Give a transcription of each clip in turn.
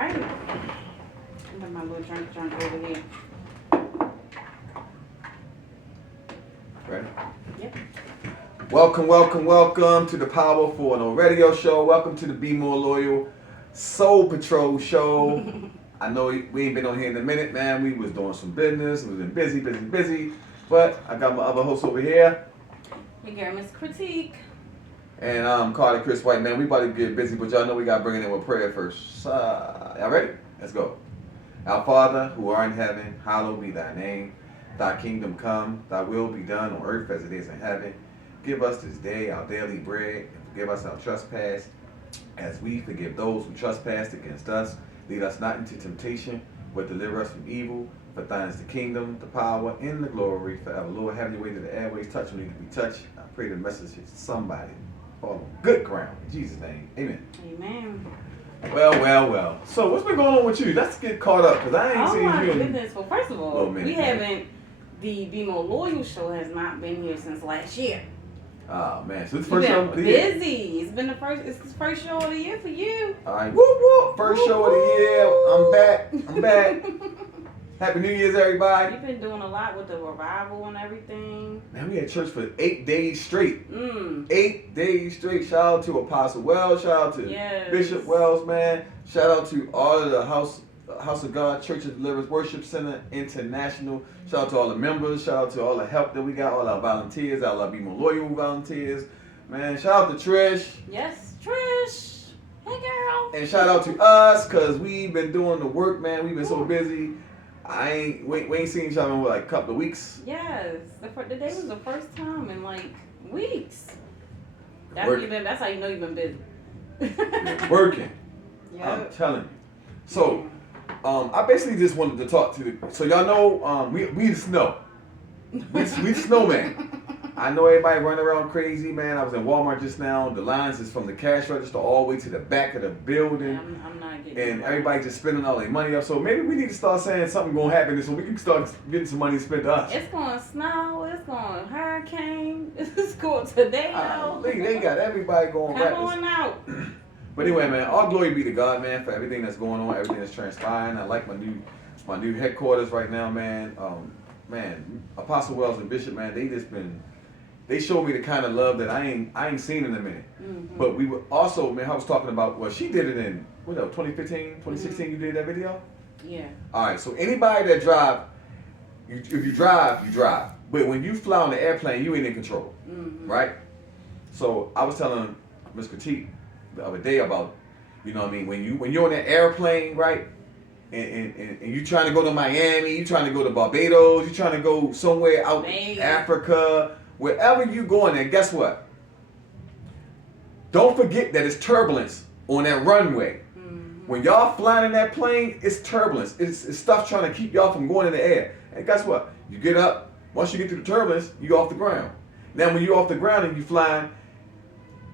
right. I got my little drink over here. Ready? Yep. Welcome to the Power for No Radio Show. Welcome to the Be More Loyal Soul Patrol Show. I know we ain't been on here in a minute, man. We was doing some business. We was been busy. But I got my other host over here. Your girl, Miss Critique. And I'm Carter Chris White, man. We about to get busy, but y'all know we got to bring it in with prayer first. Y'all ready? Let's go. Our Father, who art in heaven, hallowed be thy name. Thy kingdom come, thy will be done on earth as it is in heaven. Give us this day our daily bread, and forgive us our trespass, as we forgive those who trespass against us. Lead us not into temptation, but deliver us from evil. For thine is the kingdom, the power, and the glory forever. Lord, have your way to the airways. Touch them need to be touched. I pray the message hits somebody. Fall on good ground. In Jesus' name, amen. Amen. Well. So what's been going on with you? Let's get caught up, because I ain't seen Oh my you in goodness. Well, first of a all, little minute, we man. haven't, the Be More Loyal show has not been here since last year. Oh man, so this We've first show been of the year. busy. It's the first show of the year for you. All right, whoop. First show of the year. I'm back. Happy New Year's, everybody. You've been doing a lot with the revival and everything. Man, we had church for 8 days straight. 8 days straight. Shout out to Apostle Wells. Shout out to Yes. Bishop Wells, man. Shout out to all of the House of God Church of Deliverance Worship Center International. Shout out to all the members. Shout out to all the help that we got. All our volunteers. All our Be More Loyal volunteers. Man, shout out to Trish. Yes, Trish. Hey, girl. And shout out to us, because we've been doing the work, man. We've been so busy. We ain't seen each other in like a couple of weeks. Yes, the day was the first time in like weeks. That's how you know you've been busy. Working. Yep. I'm telling you. So, I basically just wanted to talk to so y'all know, we the snow. We the snowman. I know everybody running around crazy, man. I was in Walmart just now. The lines is from the cash register all the way to the back of the building. I'm not getting And everybody just spending all their money up. So maybe we need to start saying something gonna happen so we can start getting some money spent to us. It's going to snow. It's going to hurricane. It's going to tornado. They got everybody going Come reckless. on out. But anyway, man, all glory be to God, man, for everything that's going on, everything that's transpiring. I like my new headquarters right now, man. Man, Apostle Wells and Bishop, man, they showed me the kind of love that I ain't seen in a minute. Mm-hmm. But we were also, man, I was talking about, well, she did it in, 2015, 2016, Mm-hmm. you did that video? Yeah. All right, so anybody that drive, if you drive, you drive. But when you fly on the airplane, you ain't in control, right? So I was telling Miss Critique the other day about, you know what I mean, when you're on an airplane, right? And you trying to go to Miami, you trying to go to Barbados, you trying to go somewhere out in Africa, wherever you going, and guess what? Don't forget that it's turbulence on that runway. When y'all flying in that plane, it's turbulence. It's stuff trying to keep y'all from going in the air. And guess what? You get up, once you get through the turbulence, you off the ground. Now when you off the ground and you flying,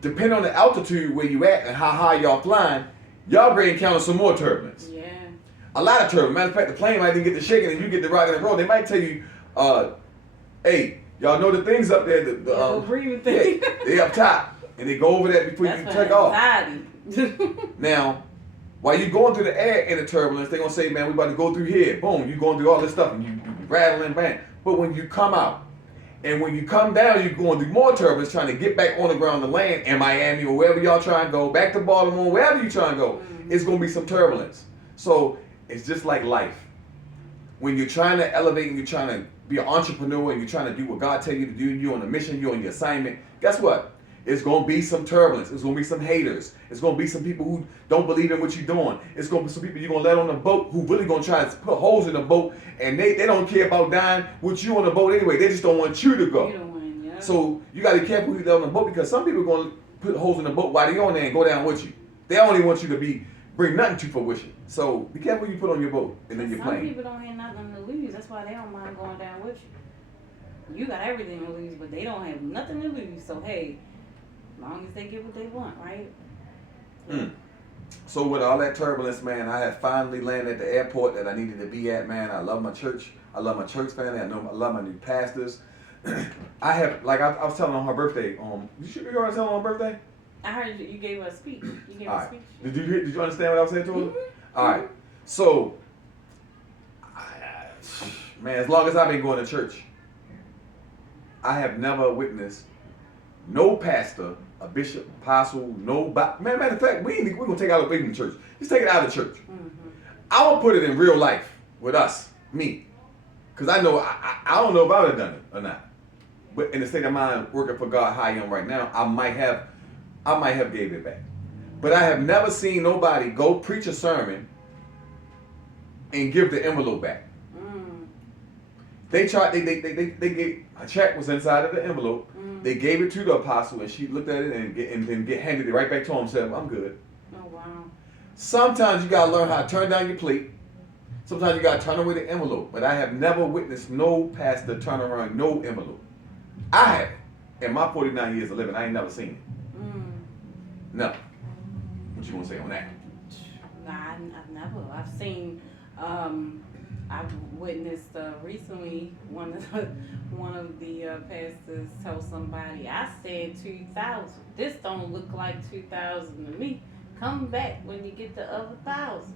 depending on the altitude where you at and how high y'all flying, y'all may encounter some more turbulence. Yeah. A lot of turbulence. Matter of fact, the plane might even get to shaking and you get to rocking and roll. They might tell you, hey, y'all know the things up there, the breathing thing. they up top. And they go over that before you take off. Now, while you going through the air in the turbulence, they're going to say, man, we about to go through here. Boom, you going through all this stuff and you rattling, bang. But when you come out, and when you come down, you're going through more turbulence, trying to get back on the ground to land in Miami or wherever y'all trying to go, back to Baltimore, wherever you trying to go, it's going to be some turbulence. So it's just like life. When you're trying to elevate and you're trying to be an entrepreneur and you're trying to do what God tell you to do, you're on a mission, you're on your assignment, guess what? It's going to be some turbulence. It's going to be some haters. It's going to be some people who don't believe in what you're doing. It's going to be some people you're going to let on the boat who really going to try to put holes in the boat, and they don't care about dying with you on the boat anyway. They just don't want you to go. So you got to be careful who you let on the boat, because some people are going to put holes in the boat while they're on there and go down with you. They only want you to bring nothing to fruition. So be careful who you put on your boat and then your plane. Some people don't have nothing to lose. That's why they don't mind going down with you. You got everything to lose, but they don't have nothing to lose. So hey, as long as they get what they want, right? So with all that turbulence, man, I had finally landed at the airport that I needed to be at, man. I love my church. I love my church family. I love my new pastors. I have, like I was telling on her birthday. You heard her tell on her birthday? I heard you gave her a speech. You gave her All a right. speech. Did you understand what I was saying to her? All right. So, man, as long as I've been going to church, I have never witnessed no pastor, a bishop, apostle, matter of fact, we're going to take out a baby in church. Just take it out of church. Mm-hmm. I will put it in real life with us, me. Because I know, I don't know if I would have done it or not. But in the state of mind, working for God, how I am right now, I might have gave it back. But I have never seen nobody go preach a sermon and give the envelope back. They tried. They gave a check was inside of the envelope. They gave it to the apostle, and she looked at it and handed it right back to him. And said, "I'm good." Oh wow. Sometimes you gotta learn how to turn down your plate. Sometimes you gotta turn away the envelope. But I have never witnessed no pastor turn around no envelope. I haven't. In my 49 years of living, I ain't never seen it. No. What you gonna say on that? Nah, I've never. I've seen. I've witnessed recently one of the pastors tell somebody, "I said 2,000. This don't look like 2,000 to me. Come back when you get the other 1,000."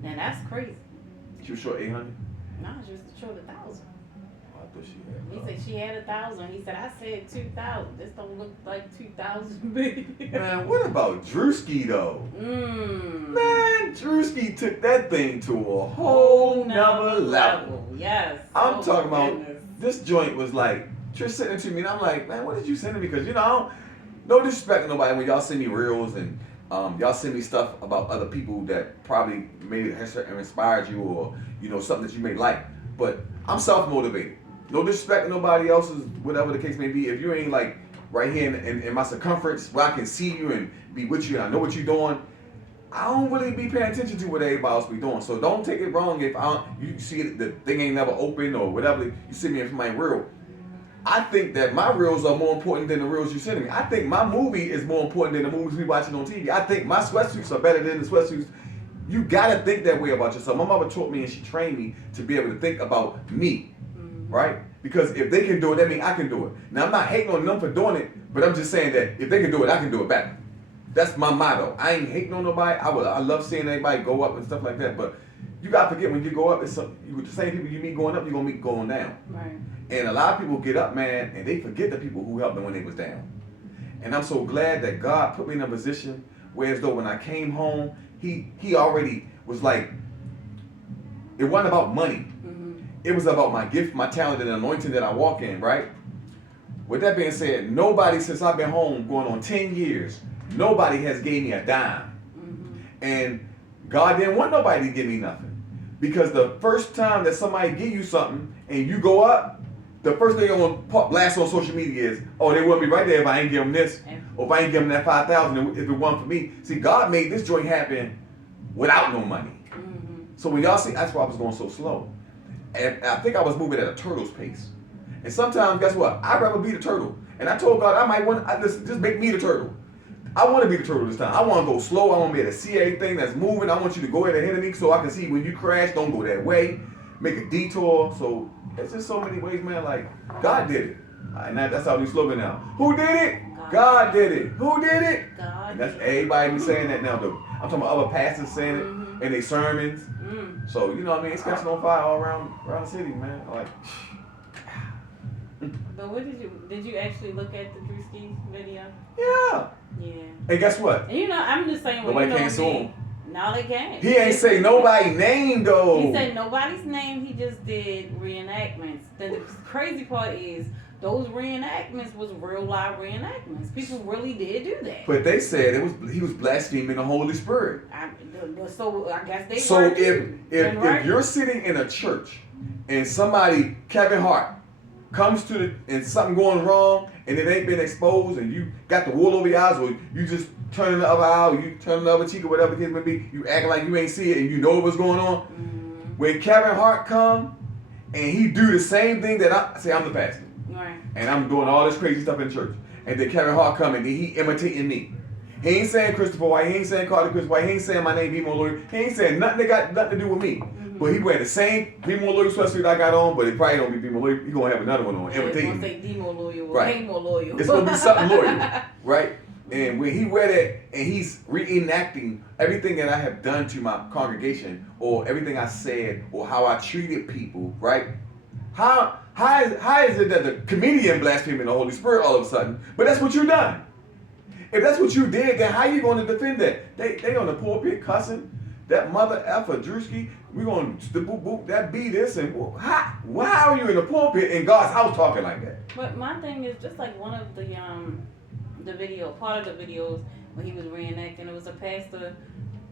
Now that's crazy. She was short 800. No, she was short 1,000. Oh, I thought she had. He said she had 1,000. He said, "I said 2,000. This don't look like 2,000 baby." Man, what about Drewski though? Man, Drewski took that thing to a whole nother level. Yes. I'm talking about this joint was like Trish sent it to me, and I'm like, man, what did you send me? Because no disrespect to nobody when y'all send me reels and y'all send me stuff about other people that probably maybe has inspired you or something that you may like. But I'm self-motivated. No disrespect to nobody else's, whatever the case may be. If you ain't like right here in my circumference where I can see you and be with you and I know what you're doing, I don't really be paying attention to what everybody else be doing. So don't take it wrong if you see the thing ain't never open or whatever. You send me my reel. I think that my reels are more important than the reels you send me. I think my movie is more important than the movies we watching on TV. I think my sweatsuits are better than the sweatsuits. You gotta think that way about yourself. My mother taught me and she trained me to be able to think about me, right? Because if they can do it, that means I can do it. Now I'm not hating on them for doing it, but I'm just saying that if they can do it, I can do it better. That's my motto. I ain't hating on nobody. I love seeing everybody go up and stuff like that. But you gotta forget when you go up, it's with the same people you meet going up, you're gonna meet going down. Right. And a lot of people get up, man, and they forget the people who helped them when they was down. And I'm so glad that God put me in a position where as though when I came home, he already was like, it wasn't about money. It was about my gift, my talent, and anointing that I walk in, right? With that being said, nobody since I've been home going on 10 years, nobody has gave me a dime. And God didn't want nobody to give me nothing. Because the first time that somebody give you something and you go up, the first thing you're going to blast on social media is, oh, they wouldn't be right there if I ain't give them this. Or if I ain't give them that 5,000, if it wasn't for me. See, God made this joint happen without no money. So when y'all see, that's why I was going so slow. And I think I was moving at a turtle's pace. And sometimes, guess what? I'd rather be the turtle. And I told God, I might want to just make me the turtle. I want to be the turtle this time. I want to go slow. I want to be able to see everything that's moving. I want you to go ahead of me so I can see when you crash, don't go that way. Make a detour. So it's just so many ways, man. Like, God did it. And that's our new slogan now. Who did it? God did it. Who did it? God. And that's everybody be saying that now, though. I'm talking about other pastors saying it in their sermons. So, you know what I mean? It's catching on fire all around the city, man. Like, but what did you actually look at the Drewski video? Yeah. Yeah. And guess what? And I'm just saying, nobody can't sue him. No, they can't. He ain't say nobody's name though. He said nobody's name. He just did reenactments. The crazy part is those reenactments was real live reenactments. People really did do that. But they said he was blaspheming the Holy Spirit. So I guess they. So if you're sitting in a church and somebody, Kevin Hart, comes to and something going wrong and it ain't been exposed and you got the wool over your eyes or you just turning the other eye or you turning the other cheek or whatever the case may be, you acting like you ain't see it and you know what's going on. When Kevin Hart come and he do the same thing that I'm the pastor. Right. And I'm doing all this crazy stuff in church. And then Kevin Hart come and he imitating me. He ain't saying Christopher White, he ain't saying Carter Chris White, he ain't saying my name B-More Lawyer. He ain't saying nothing that got nothing to do with me. But he wearing the same B-More Lawyer sweatsuit I got on, but it probably don't be B-More Lawyer. He gonna have another one on, imitating me. It's gonna say D-More Lawyer or right. K-More Lawyer. It's gonna be something lawyer, right? And when he wear that and he's reenacting everything that I have done to my congregation or everything I said or how I treated people, right? How is it that the comedian blaspheming the Holy Spirit all of a sudden? But that's what you done. If that's what you did, then how you going to defend that? They on the pulpit cussing that mother effer Drewski. We going to boop that be this and how are you in the pulpit in God's house talking like that? But my thing is just like one of the video, part of the videos when he was reenacting, it was a pastor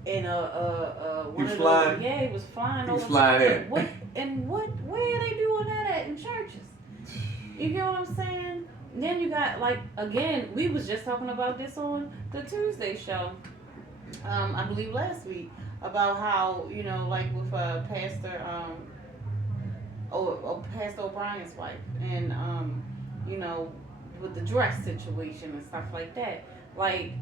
in one of those. Yeah, he was flying over. Flying in. Where are they doing that at in churches? You get what I'm saying? Then you got like again, we was just talking about this on the Tuesday show, I believe last week, about how like with Pastor Pastor O'Brien's wife and with the dress situation and stuff like that. Like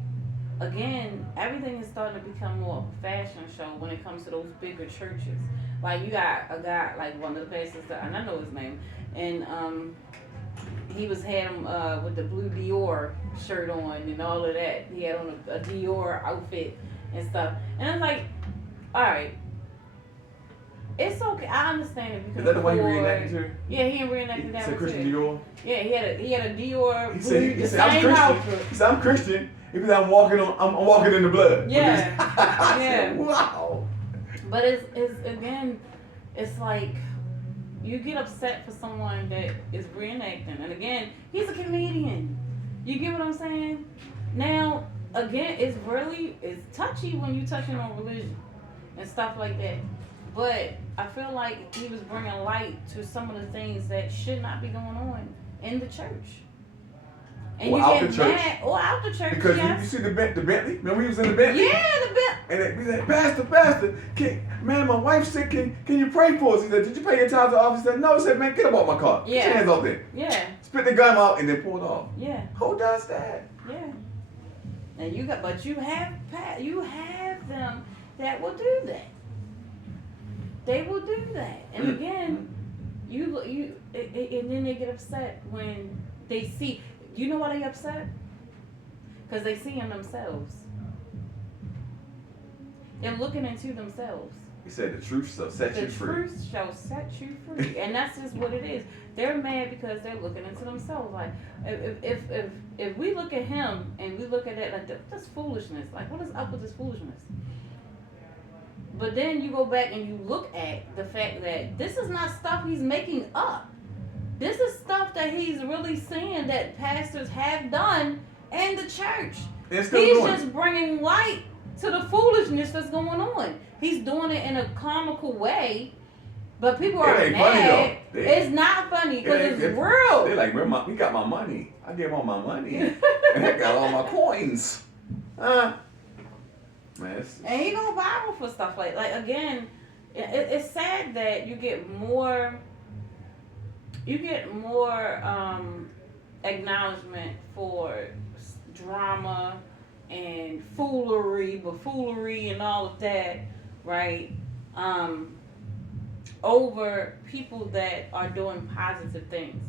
again, everything is starting to become more of a fashion show when it comes to those bigger churches. Like you got a guy like one of the pastors and I know his name, and he had him with the blue Dior shirt on and all of that. He had on a Dior outfit and stuff. And I'm like, all right, it's okay. I understand if you can. Is that the one you reenacted to? Yeah, he reenacted that one too. Christian Dior? Yeah, he had a Dior. He said I'm Christian. Outfit. He said I'm Christian. He said I'm walking in the blood. Yeah. I yeah. said, wow. But it's again, it's like you get upset for someone that is reenacting, and again, he's a comedian. You get what I'm saying? Now, again, it's touchy when you touching on religion and stuff like that. But I feel like he was bringing light to some of the things that should not be going on in the church. And or you out get the church. mad, or out the church. Because yes. you see the Bentley? Remember he was in the Bentley? Yeah, the Bentley. And we said, Pastor, man, my wife's sick. Can you pray for us? He said, did you pay your tithes to the office? He said, no. He said, man, get up off my car. Yeah. Get your hands off there. Yeah. Spit the gum out and then pull it off. Yeah. Who does that? Yeah. And you have them that will do that. They will do that. And again, and then they get upset when they see. You know why they upset? Because they see in themselves. They're looking into themselves. He said the truth shall set you free. The truth shall set you free. And that's just what it is. They're mad because they're looking into themselves. Like, if we look at him and we look at that, like, that's foolishness. Like, what is up with this foolishness? But then you go back and you look at the fact that this is not stuff he's making up. This is stuff that he's really saying that pastors have done in the church. He's just bringing light to the foolishness that's going on. He's doing it in a comical way, but people are mad. It's not funny because it's real. They're like, we got my money. I gave all my money. And I got all my coins. Man, and he go viral for stuff like again, it's sad that you get more acknowledgement for drama and buffoonery and all of that, right? Over people that are doing positive things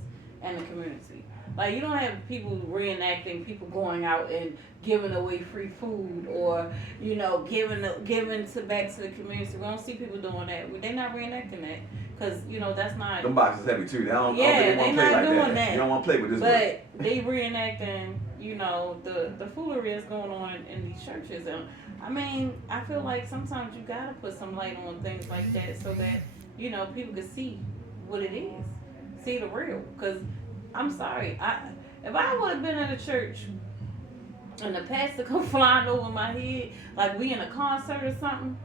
in the community. Like, you don't have people reenacting people going out and giving away free food or, giving back to the community. We don't see people doing that. They're not reenacting that because, that's not... Them boxes heavy too. They don't they're want to play like that. You don't want to play with this But they reenacting, the foolery that's going on in these churches. And I mean, I feel like sometimes you got to put some light on things like that so that, people can see what it is. See the real. Because... I'm sorry. If I would have been in a church and the pastor come flying over my head like we in a concert or something,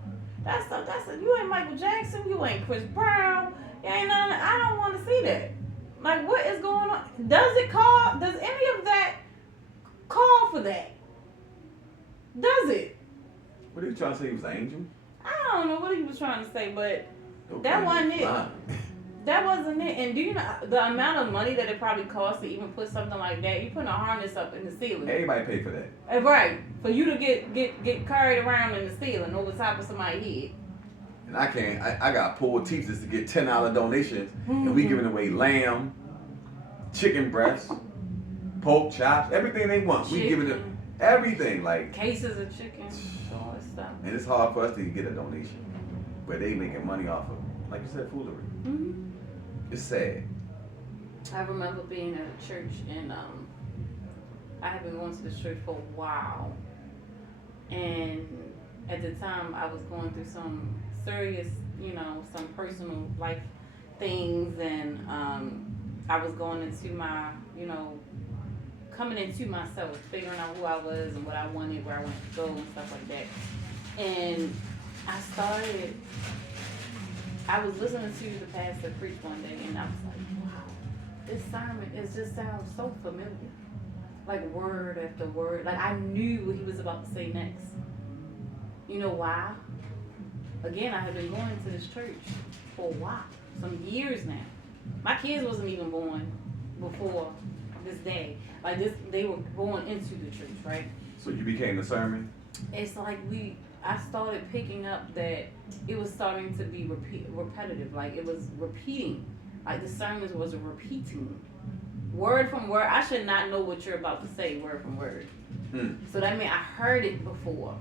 you ain't Michael Jackson, you ain't Chris Brown, you ain't none. I don't want to see that. Like, what is going on? Does any of that call for that? Does it? What are you trying to say? He was an angel? I don't know what he was trying to say, but that wasn't it. That wasn't it. And do you know the amount of money that it probably costs to even put something like that? You put a harness up in the ceiling. Everybody pay for that. Right. For you to get carried around in the ceiling over top of somebody's head. And I can't. I got poor teachers to get $10 donations, and we giving away lamb, chicken breasts, pork chops, everything they want. We giving it. everything, like cases of chicken, all that stuff. And it's hard for us to get a donation, but they making money off of, like you said, foolery. Mm-hmm. It's sad. I remember being at a church, and I had been going to this church for a while, and at the time I was going through some serious, some personal life things, and I was going into my, coming into myself, figuring out who I was and what I wanted, where I wanted to go and stuff like that. And I was listening to the pastor preach one day, and I was like, wow, this sermon, it just sounds so familiar. Like word after word. Like I knew what he was about to say next. You know why? Again, I had been going to this church for a while, some years now. My kids wasn't even born before this day. Like they were born into the church, right? So you became the sermon? It's like I started picking up that it was starting to be repetitive. Like it was repeating. Like the sermons was repeating. Word from word. I should not know what you're about to say word from word. So that meant I heard it before.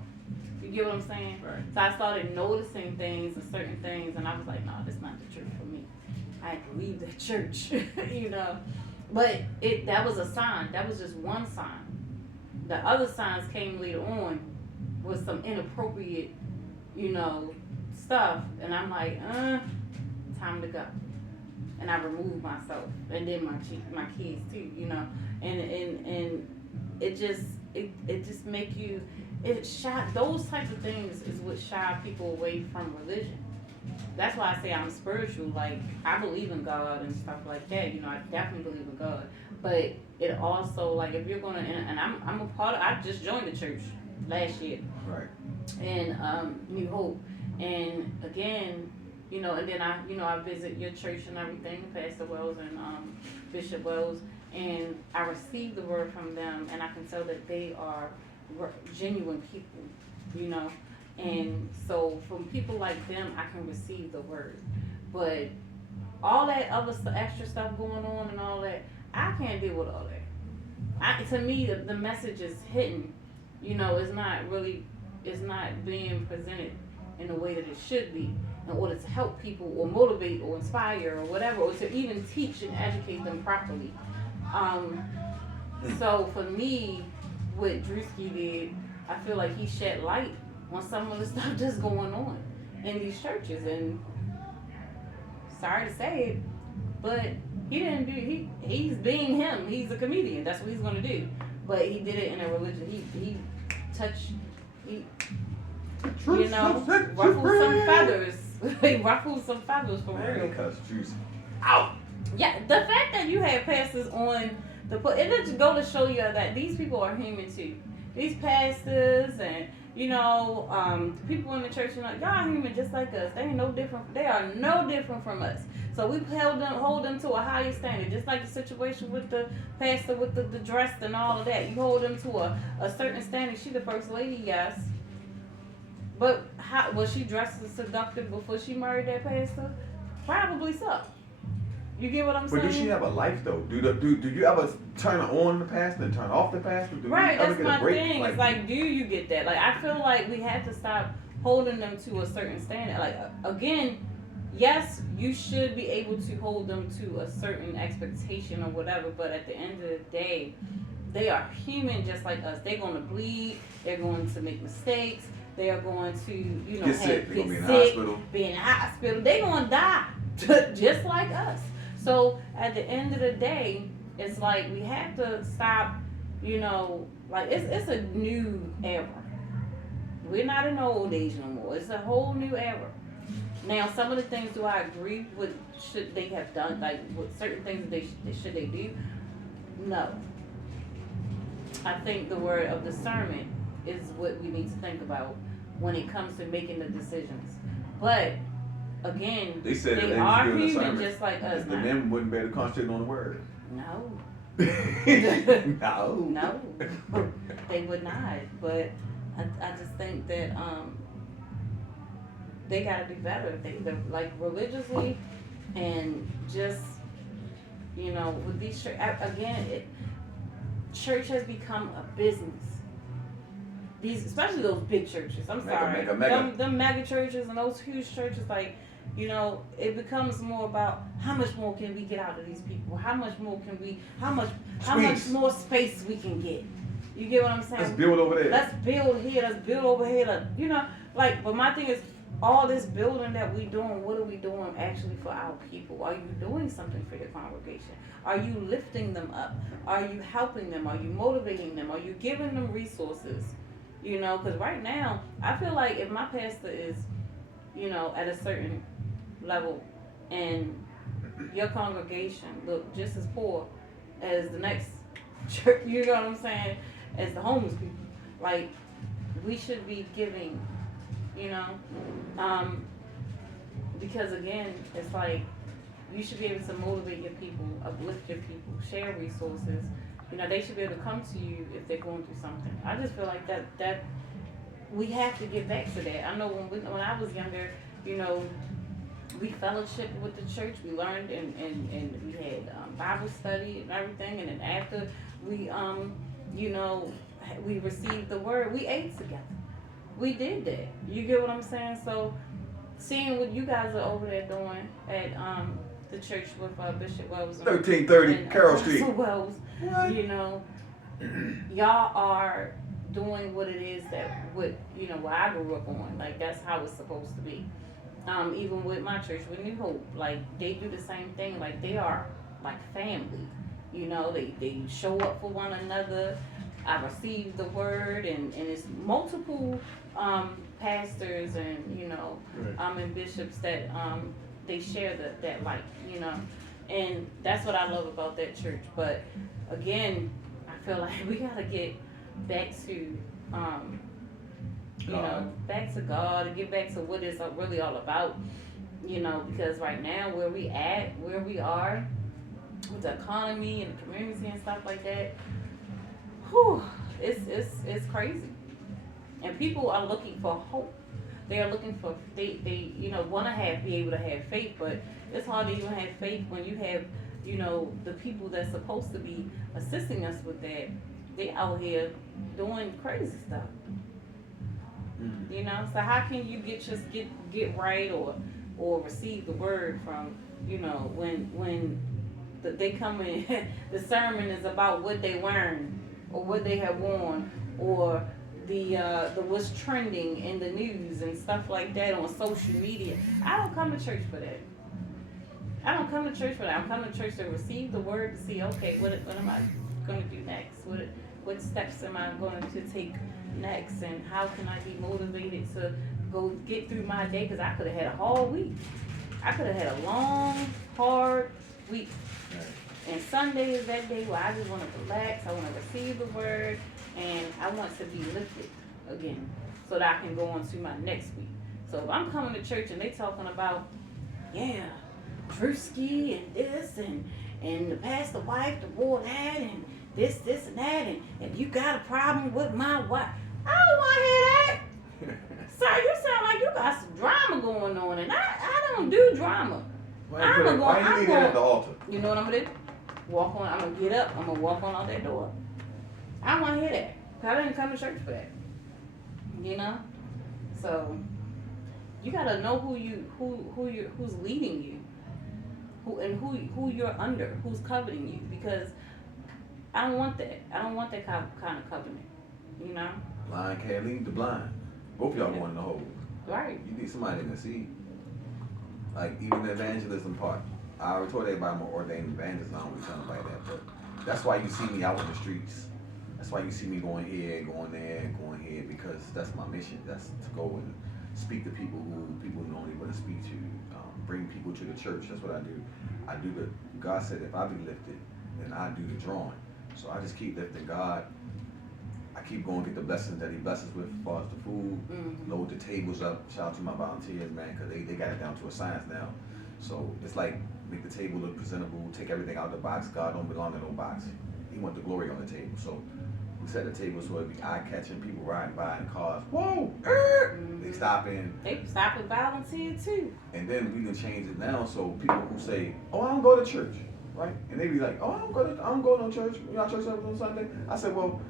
You get what I'm saying? Right. So I started noticing things and certain things, and I was like, no, that's not the church for me. I had to leave that church, But that was a sign. That was just one sign. The other signs came later on with some inappropriate, stuff, and I'm like, time to go. And I removed myself, and then my kids too, and it just make you, those types of things is what shy people away from religion. That's why I say I'm spiritual. Like I believe in God and stuff like that. I definitely believe in God. But it also, like, if you're gonna, and I'm a part of. I just joined the church last year. Right. And New Hope, and again, and then I visit your church and everything, Pastor Wells and Bishop Wells, and I receive the word from them, and I can tell that they are genuine people, and so from people like them, I can receive the word. But all that other extra stuff going on and all that, I can't deal with all that. To me, the message is hidden, it's not being presented in the way that it should be, in order to help people or motivate or inspire or whatever, or to even teach and educate them properly. So for me, what Drewski did, I feel like he shed light on some of the stuff that's going on in these churches. And sorry to say it, but he didn't do, he's being him. He's a comedian. That's what he's going to do. But he did it in a religion. He touched, ruffled some feathers. He ruffled some feathers for real. Because Drew's out. Yeah, the fact that you have pastors on it just go to show you that these people are human too. These pastors and people in the church, y'all are human just like us. They ain't no different. They are no different from us. So we hold them to a higher standard. Just like the situation with the pastor with the dress and all of that. You hold them to a certain standard. She the first lady, yes. But how was she dressed as seductive before she married that pastor? Probably so. You get what I'm saying? But does she have a life though? Do you ever turn on the pastor and turn off the pastor? Right, that's my thing. It's like, do you get that? Like, I feel like we have to stop holding them to a certain standard. Like, again, yes, you should be able to hold them to a certain expectation or whatever, but at the end of the day, they are human just like us. They're going to bleed. They're going to make mistakes. They are going to, get sick. They're going to be in the hospital. They're going to die just like us. So at the end of the day, it's like we have to stop, like it's a new era. We're not in the old age no more. It's a whole new era. Now, some of the things do I agree with should they have done, like with certain things that should they do? No. I think the word of discernment is what we need to think about when it comes to making the decisions. But again, they are human just like us. The men wouldn't be able to concentrate on the word. No. No, they would not. But I just think that they gotta be better. They're like religiously, and just with these church has become a business. these, especially those big churches. I'm sorry, them mega churches and those huge churches, like, you know, it becomes more about how much more can we get out of these people? How much more more space we can get? You get what I'm saying? Let's build over there. Let's build here. Let's build over here. You know, like, but my thing is, all this building that we doing, what are we doing actually for our people? Are you doing something for your congregation? Are you lifting them up? Are you helping them? Are you motivating them? Are you giving them resources? You know, because right now, I feel like if my pastor is, you know, at a certain level and your congregation look just as poor as the next church, you know what I'm saying, as the homeless people, like, we should be giving, you know, because again, it's like, you should be able to motivate your people, uplift your people, share resources. You know, they should be able to come to you if they're going through something. I just feel like that we have to get back to that. I know when I was younger, you know, we fellowshiped with the church. We learned and we had Bible study and everything. And then after we, you know, we received the word, we ate together. We did that. You get what I'm saying? So seeing what you guys are over there doing at the church with Bishop Wells. 1330 Carroll Street. Wells, you know, y'all are doing what it is that what I grew up on. Like, that's how it's supposed to be. Even with my church, with New Hope, like, they do the same thing. Like, they are like family. You know, they show up for one another. I received the word, and it's multiple pastors and, you know, and bishops that they share that light, you know, and that's what I love about that church. But again, I feel like we gotta get back to you know, back to God and get back to what it's really all about, you know, because right now where we are with the economy and the community and stuff like that, whew, it's crazy. And people are looking for hope. They are looking for, they you know, want to be able to have faith, but it's hard to even have faith when you have, you know, the people that's supposed to be assisting us with that, they out here doing crazy stuff. You know, so how can you get right or receive the word from, you know, when they come in, the sermon is about what they wearing or what they have worn, or the what's trending in the news and stuff like that on social media. I don't come to church for that. I'm coming to church to receive the word, to see, okay, what am I going to do next? What steps am I going to take next, and how can I be motivated to go get through my day? Because I could have had a hard week. I could have had a long, hard week. And Sunday is that day where I just want to relax. I want to receive the word, and I want to be lifted again so that I can go on to my next week. So if I'm coming to church and they talking about, yeah, Drewski and this and the pastor wife, the boy that, and this and that, and if you got a problem with my wife, I don't want to hear that. Sir, you sound like you got some drama going on, and I don't do drama. Why you leave that at the altar? You know what I'm gonna do? I'm gonna get up, I'm gonna walk on out that door. I don't want to hear that. 'Cause I didn't come to church for that. You know? So you gotta know who's leading you, who you're under, who's coveting you, because I don't want that. I don't want that kind of covenant. You know? Blind can't lead the blind. Both of y'all going in the hole. Right. You need somebody in the seat. Like, even the evangelism part. I already told everybody I'm an ordained evangelist. I don't be telling nobody that, but that's why you see me out in the streets. That's why you see me going here, going there, going here, because that's my mission. That's to go and speak to people who people normally wouldn't speak to. Bring people to the church. That's what I do. God said if I be lifted, then I do the drawing. So I just keep lifting God. I keep going to get the blessings that He blesses with as far as the food, load the tables up. Shout out to my volunteers, man, because they got it down to a science now. So it's like, make the table look presentable, take everything out of the box. God don't belong in no box. He want the glory on the table. So we set the table so it be eye-catching, people riding by in cars. Whoa! They stop in. They stop with volunteer too. And then we can change it now so people who say, oh, I don't go to church, right? And they be like, oh, I don't go to no church. You're not church service on Sunday? I said, well,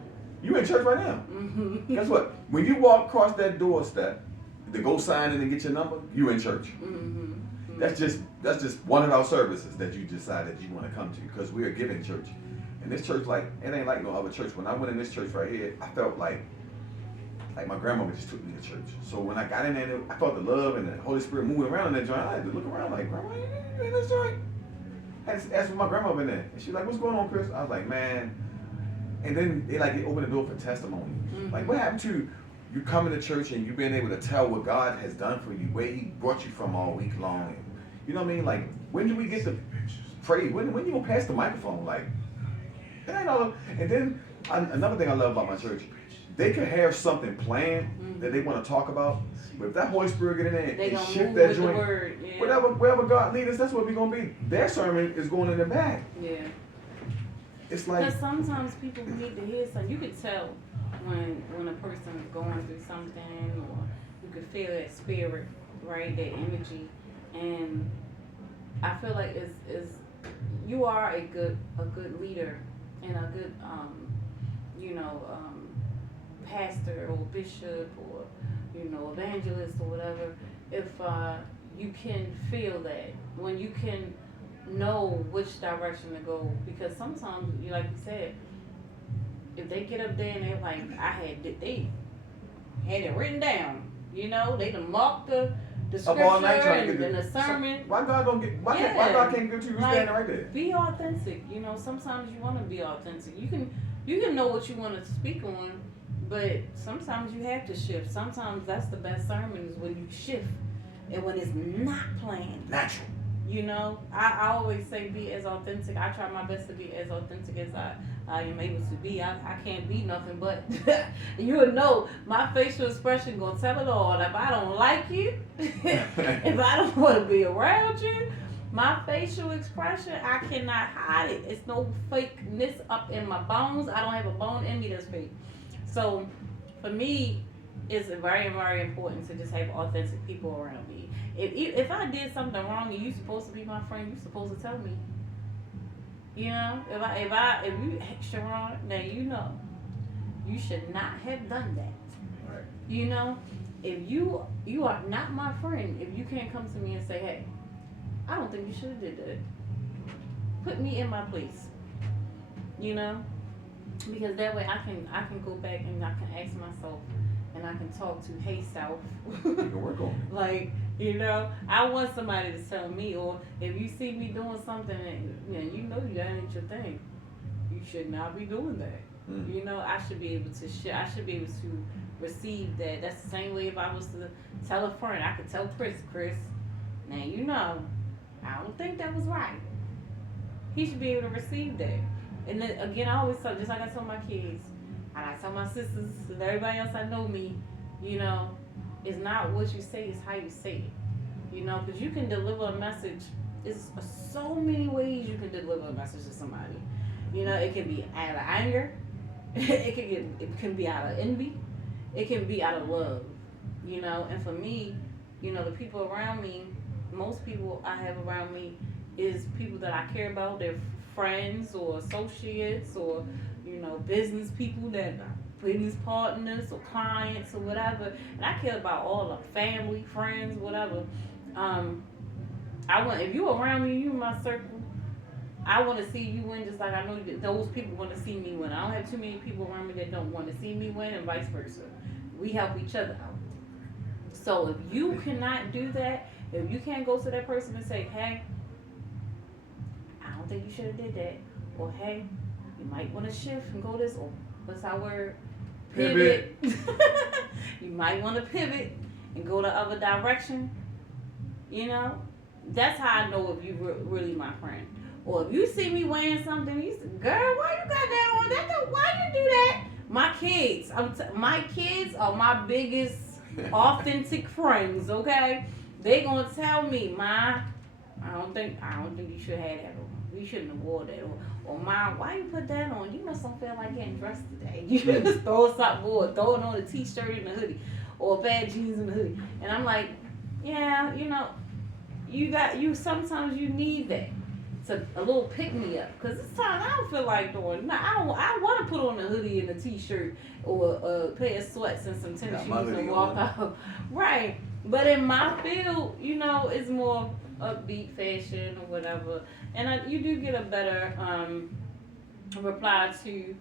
You in church right now. Mm-hmm. Guess what? When you walk across that doorstep to go sign in and get your number, you in church. Mm-hmm. That's just one of our services that you decided you want to come to, because we are giving church. And this church, like, it ain't like no other church. When I went in this church right here, I felt like my grandmother just took me to church. So when I got in there, I felt the love and the Holy Spirit moving around in that joint. I had to look around like, Grandma, you in this joint? I had to ask for my grandmother in there. And she's like, what's going on, Chris? I was like, man. And then they opened the door for testimony. Mm-hmm. Like, what happened to you coming to church and you being able to tell what God has done for you, where he brought you from all week long? You know what I mean? Like, when do we get to pray? When you gonna pass the microphone? Like, it ain't all. And then another thing I love about my church, they could have something planned that they want to talk about, but if that Holy Spirit get in there and shift that joint, wherever God leads us, that's what we're gonna be. Their sermon is going in the back. Yeah. It's like, because sometimes people need to hear something. You could tell when a person is going through something, or you could feel that spirit, right? That energy, and I feel like it's you are a good leader and a good pastor or bishop or evangelist or whatever, if you can feel that, when you can know which direction to go, because sometimes, like you said, if they get up there and they're like, they had it written down, they done marked the scripture and the sermon. Why God can't give to you standing right there? Be authentic. Sometimes you want to be authentic. You can know what you want to speak on, but sometimes you have to shift. Sometimes that's the best sermon, is when you shift and when it's not planned. Natural. I always say be as authentic. I try my best to be as authentic as I am able to be. I can't be nothing but, you would know, my facial expression gonna tell it all. If I don't like you, if I don't want to be around you, my facial expression, I cannot hide it. It's no fakeness up in my bones. I don't have a bone in me that's fake. So for me, it's very, very important to just have authentic people around me. If I did something wrong and you supposed to be my friend, you supposed to tell me. If you, Sharon, now you should not have done that. Right. If you are not my friend, if you can't come to me and say, hey, I don't think you should have did that. Put me in my place. Because that way I can go back and I can ask myself, and I can talk to, hey, self. You can work on it. Like, I want somebody to tell me, or if you see me doing something and that ain't your thing, you should not be doing that. I should be able to I should be able to receive that. That's the same way if I was to tell a friend, I could tell Chris, now I don't think that was right. He should be able to receive that. And then again, I always tell, just like I tell my kids, and I tell my sisters and everybody else I know me, it's not what you say, it's how you say it. Because you can deliver a message. There's so many ways you can deliver a message to somebody. It can be out of anger. It can be out of envy. It can be out of love. And for me, the people around me, most people I have around me is people that I care about. They're friends or associates or business people, that business partners or clients or whatever, and I care about all of family, friends, whatever. If you around me, you in my circle, I want to see you win, just like I know those people want to see me win. I don't have too many people around me that don't want to see me win, and vice versa. We help each other out. So if you cannot do that, if you can't go to that person and say, hey, I don't think you should have did that, or hey, you might want to shift and go this, or what's our word? Pivot. You might want to pivot and go the other direction. That's how I know if you really my friend. Or if you see me wearing something, you say, girl, why you got that on? Why you do that? My kids, my kids are my biggest authentic friends. Okay, they gonna tell me, Ma, I don't think you should have that on. You shouldn't have wore that on. Or, Ma, why you put that on? You must don't feel like getting dressed today. You just throw something on, throw it on a t-shirt and a hoodie, or bad jeans and a hoodie. And I'm like, yeah, sometimes you need that to a little pick me up. Cause this time I don't feel like doing. No, I don't. I want to put on a hoodie and a t-shirt or a pair of sweats and some tennis shoes and walk out. Right. But in my field, it's more upbeat fashion or whatever, and you do get a better reply to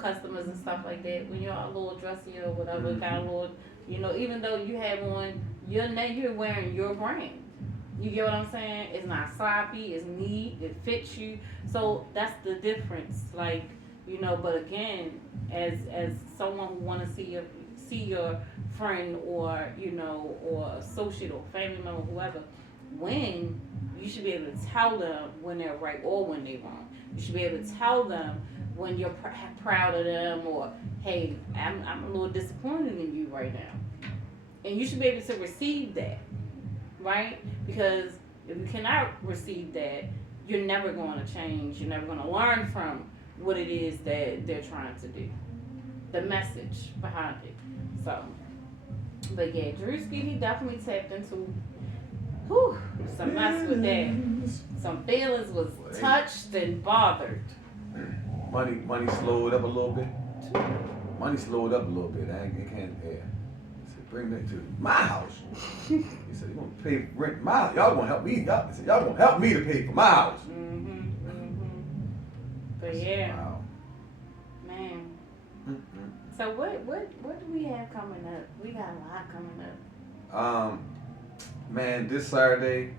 customers and stuff like that when you're a little dressy or whatever, got a little, even though you have on your name, you're wearing your brand. You get what I'm saying? It's not sloppy, it's neat, it fits you. So that's the difference. Like, but again, as someone who want to see your friend or or associate or family member, whoever, when you should be able to tell them when they're right or when they're wrong. You should be able to tell them when you're proud of them, or hey, I'm a little disappointed in you right now, and you should be able to receive that, right? Because if you cannot receive that, you're never going to change. You're never going to learn from what it is that they're trying to do, the message behind it. So, but yeah, Drewski, he definitely tapped into some mess with that. Some feelings was touched and bothered. Money slowed up a little bit. Money slowed up a little bit. He said, bring that to my house. He said, you're going to pay rent my house. Y'all going to help me. He said, y'all going to help me to pay for my house. But yeah. Wow. Man. So what do we have coming up? We got a lot coming up. Man, this Saturday,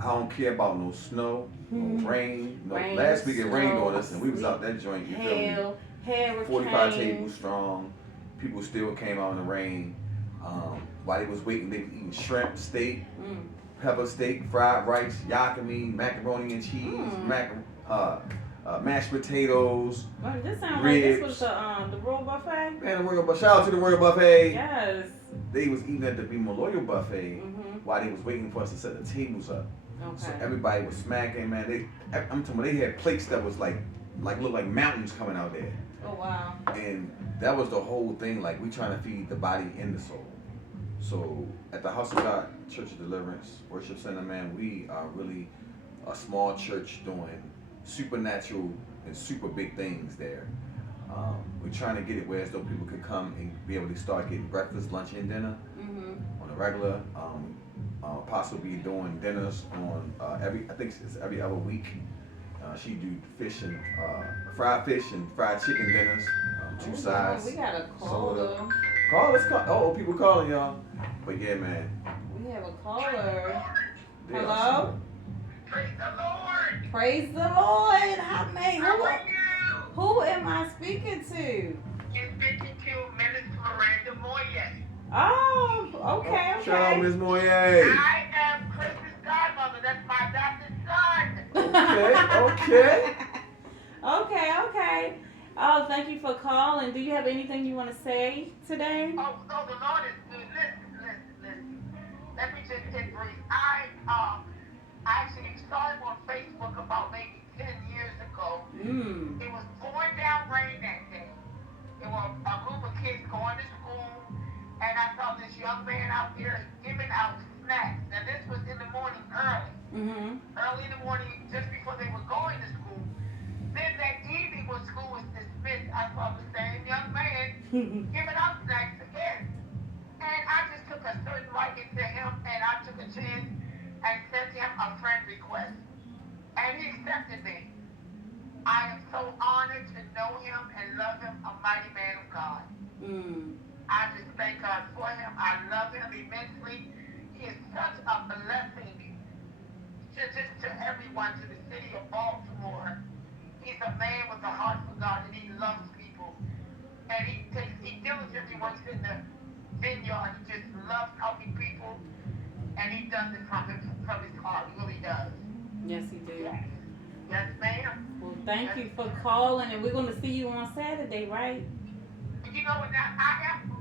I don't care about no snow, no rain. Last week it rained on us and we was out that joint. You feel me? 45 tables strong. People still came out in the rain. While they was waiting, they were eating shrimp, steak, pepper steak, fried rice, yakami, macaroni and cheese, mashed potatoes, this sounds ribs. Like this was the Royal Buffet? Man, shout out to the Royal Buffet. Yes. They was eating at the Be Loyal Buffet while they was waiting for us to set the tables up. Okay. So everybody was smacking, man. I'm talking about, they had plates that was like looked like mountains coming out there. Oh wow. And that was the whole thing. Like, we trying to feed the body and the soul. So at the House of God Church of Deliverance Worship Center, man, we are really a small church doing supernatural and super big things there. We're trying to get it where as though people could come and be able to start getting breakfast, lunch, and dinner on a regular. Apostle be doing dinners on I think it's every other week. She do fish and fried fish and fried chicken dinners, 2 sides. We got a caller. Oh, people calling y'all. But yeah, man. We have a caller. Hello. Praise the Lord. Praise the Lord. How are you? Who am I speaking to? You're speaking to Minister Miranda Moye. Oh, okay. Shout out, Ms. Moye. I am Chris's godmother. That's my adopted son. Okay. Oh, thank you for calling. Do you have anything you want to say today? Oh, the Lord is good. Listen. Let me just get brief. I actually started on Facebook about maybe 10 years ago. It was pouring down rain that day. There were a group of kids going to school, and I saw this young man out there giving out snacks. Now, this was in the morning early. Early in the morning, just before they were going to school. Then that evening when school was dismissed, I saw the same young man giving out snacks again. And I just took a certain liking to him, and I took a chance and sent him a friend request. And he accepted me. I am so honored to know him and love him, a mighty man of God. I just thank God for him. I love him immensely. He is such a blessing to everyone, to the city of Baltimore. He's a man with a heart for God, and he loves people. And he diligently works in the vineyard. He just loves helping people, and he does it from his heart. He really does. Yes, he do. Yes, ma'am. Well, thank you for calling, and we're going to see you on Saturday, right? You know what?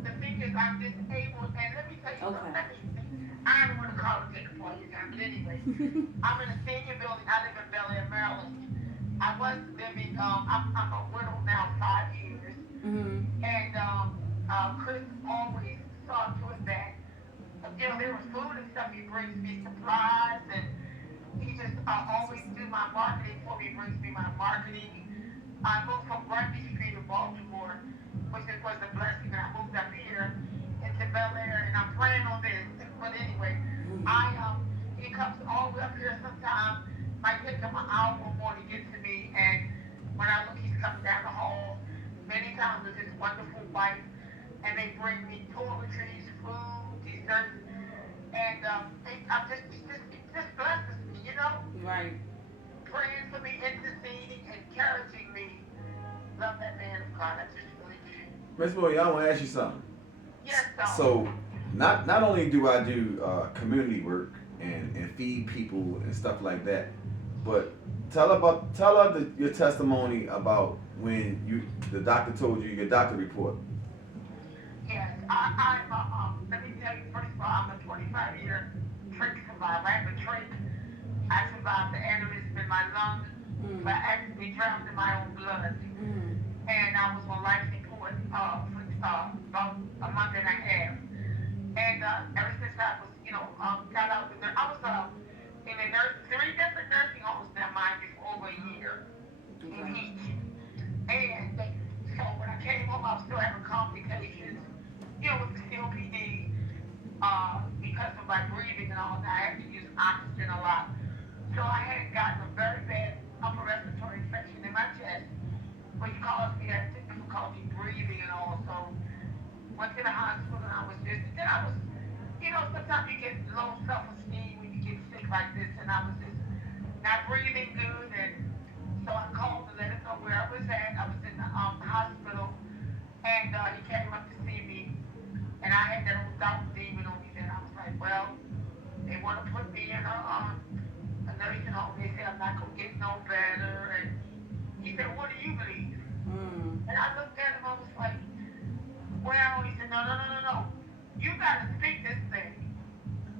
The thing is, I'm disabled, and let me tell you something. I don't want to call and take a part of your time, but anyway, I'm in a senior building. I live in Bel Air, Maryland. I was living, I'm a widow now, 5 years. And Chris always saw to it that, there was food and stuff he brings me, supplies, and he just always do my marketing for me, brings me my marketing. I moved from Grundy Street in Baltimore, which was a blessing, and I moved up here into Bel Air, and I'm praying on this. But anyway, he comes all the way up here sometimes. Might take him an hour or more to get to me, and when I look, he's coming down the hall. Many times with his wonderful wife, and they bring me toiletries, food, desserts, and I'm it just blesses me, you know. Right. Praying for me, interceding, encouraging me. Love that man of God. I just really do. Miss Williams, I want to ask you something. Yes, sir. So, not only do I do community work and feed people and stuff like that, but tell her your testimony about when the doctor told you your doctor report. Yes, let me tell you first of all, I'm a 25-year trach survivor. I have a trach. I survived the aneurysm in my lungs, but I actually drowned in my own blood. And I was on life support for about a month and a half. And ever since I was, got out of the I was in three different nursing homes in mind for over a year in each. And so when I came home, I was still having complications, with the COPD, because of my breathing and all that. I had to use oxygen a lot. So I had gotten a very bad upper respiratory infection in my chest, which caused me to have difficulty breathing and all. So went to the hospital and I was sometimes you get low self-esteem when you get sick like this, and I was just not breathing good. And so I called to let him know where I was at. I was in the hospital, and he came up to see me, and I had that old doubt demon on me. Then I was like, well, they want to put me in a nursing home. They say I'm not going to get no better. And he said, what do you believe? And I looked at him, I was like, well, he said, no. You got to speak this thing.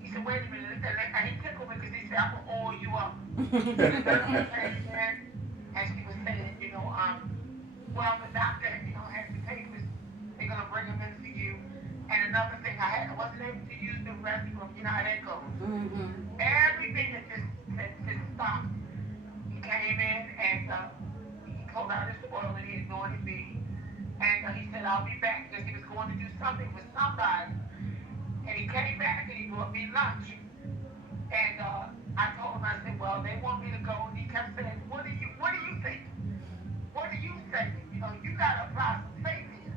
He said, wait a minute. And he tickled me because he said, I'm going to oil you up. And she was saying, well, the doctor, has the papers. They're going to bring them in for you. And another thing, I wasn't able to use the restroom. You know how that goes. Everything that just stopped. He came in and he pulled out his oil and he anointed me. And he said, I'll be back because he was going to do something with somebody. And he came back and he brought me lunch. And I told him, I said, well, they want me to go. And he kept saying, what do you think? What do you say? You got to apply some faith here.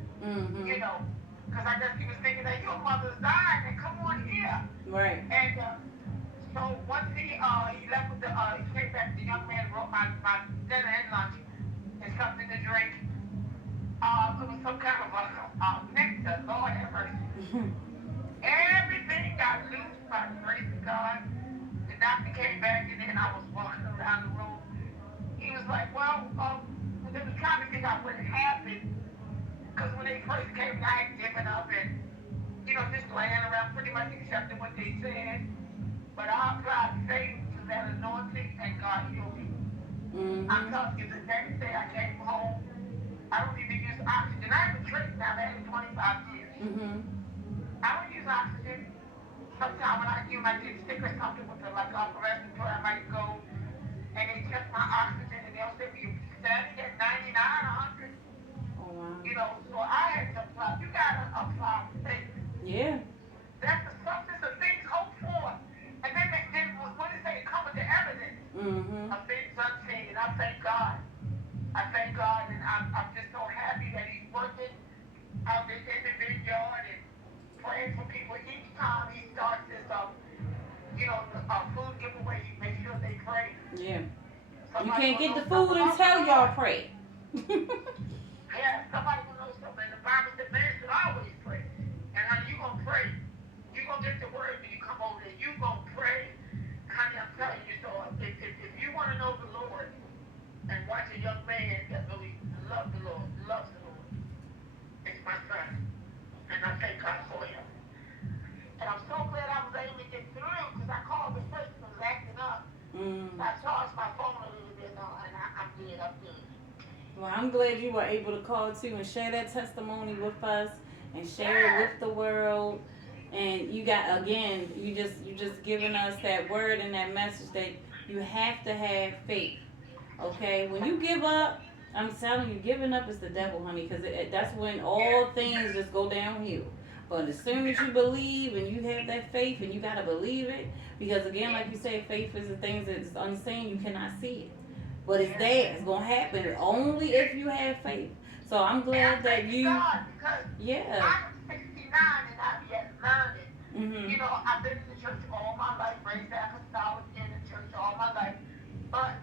Because I guess he was thinking that your mother's dying and come on here. Right. And so once he left with he came back, the young man brought my dinner and lunch and something to drink. It was some kind of a nectar, Lord have mercy. Everything got loose by the grace of God. The doctor came back and then I was walking around the room. He was like, well, they was trying to figure out what had happened. Because when they first came, I had given up and, just laying around pretty much accepting what they said. But I applied faith to that anointing and God healed me. I'm telling you, the next day I came home, I don't even use oxygen. I have a trach now, I've had it 25 years. I don't use oxygen. Sometimes when I get sick or something with like upper respiratory, I might go and they test my oxygen and they'll say you're standing at 99, 100. Oh, wow. So I had to apply. You gotta apply faith. Yeah. That's the substance of things hoped for. And then what they say, it comes to evidence of things unseen. And I thank God. And I'm just so happy that he's working out there in the vineyard and praying for people. Each time he starts this, food giveaway, he makes sure they pray. Yeah. Somebody you can't get the food until y'all pray. Yeah, somebody will know something. The Bible said man should always pray. And honey, you gonna pray. You gonna get the word when you come over there. You gonna pray. Honey, I'm telling you, so if you want to know the Lord and watch a young man that really loves the Lord, it's my son. And I thank God for him. And I'm so glad I was able to get through because I called the person who was acting up. So I charged my phone a little bit and I'm good. Well, I'm glad you were able to call too and share that testimony with us and share it with the world. And you got, again, you just giving us that word and that message that You have to have faith. Okay? When you give up, I'm telling you, giving up is the devil, honey, because that's when all things just go downhill. But as soon as you believe and you have that faith, and you got to believe it, because again, like you said, faith is the things that's unseen, you cannot see it. But it's there. It's going to happen only if you have faith. So I'm glad that you. God, because yeah. I'm 69 and I've yet learned it. Mm-hmm. You know, I've been in the church all my life, raised apostolic in the church all my life. But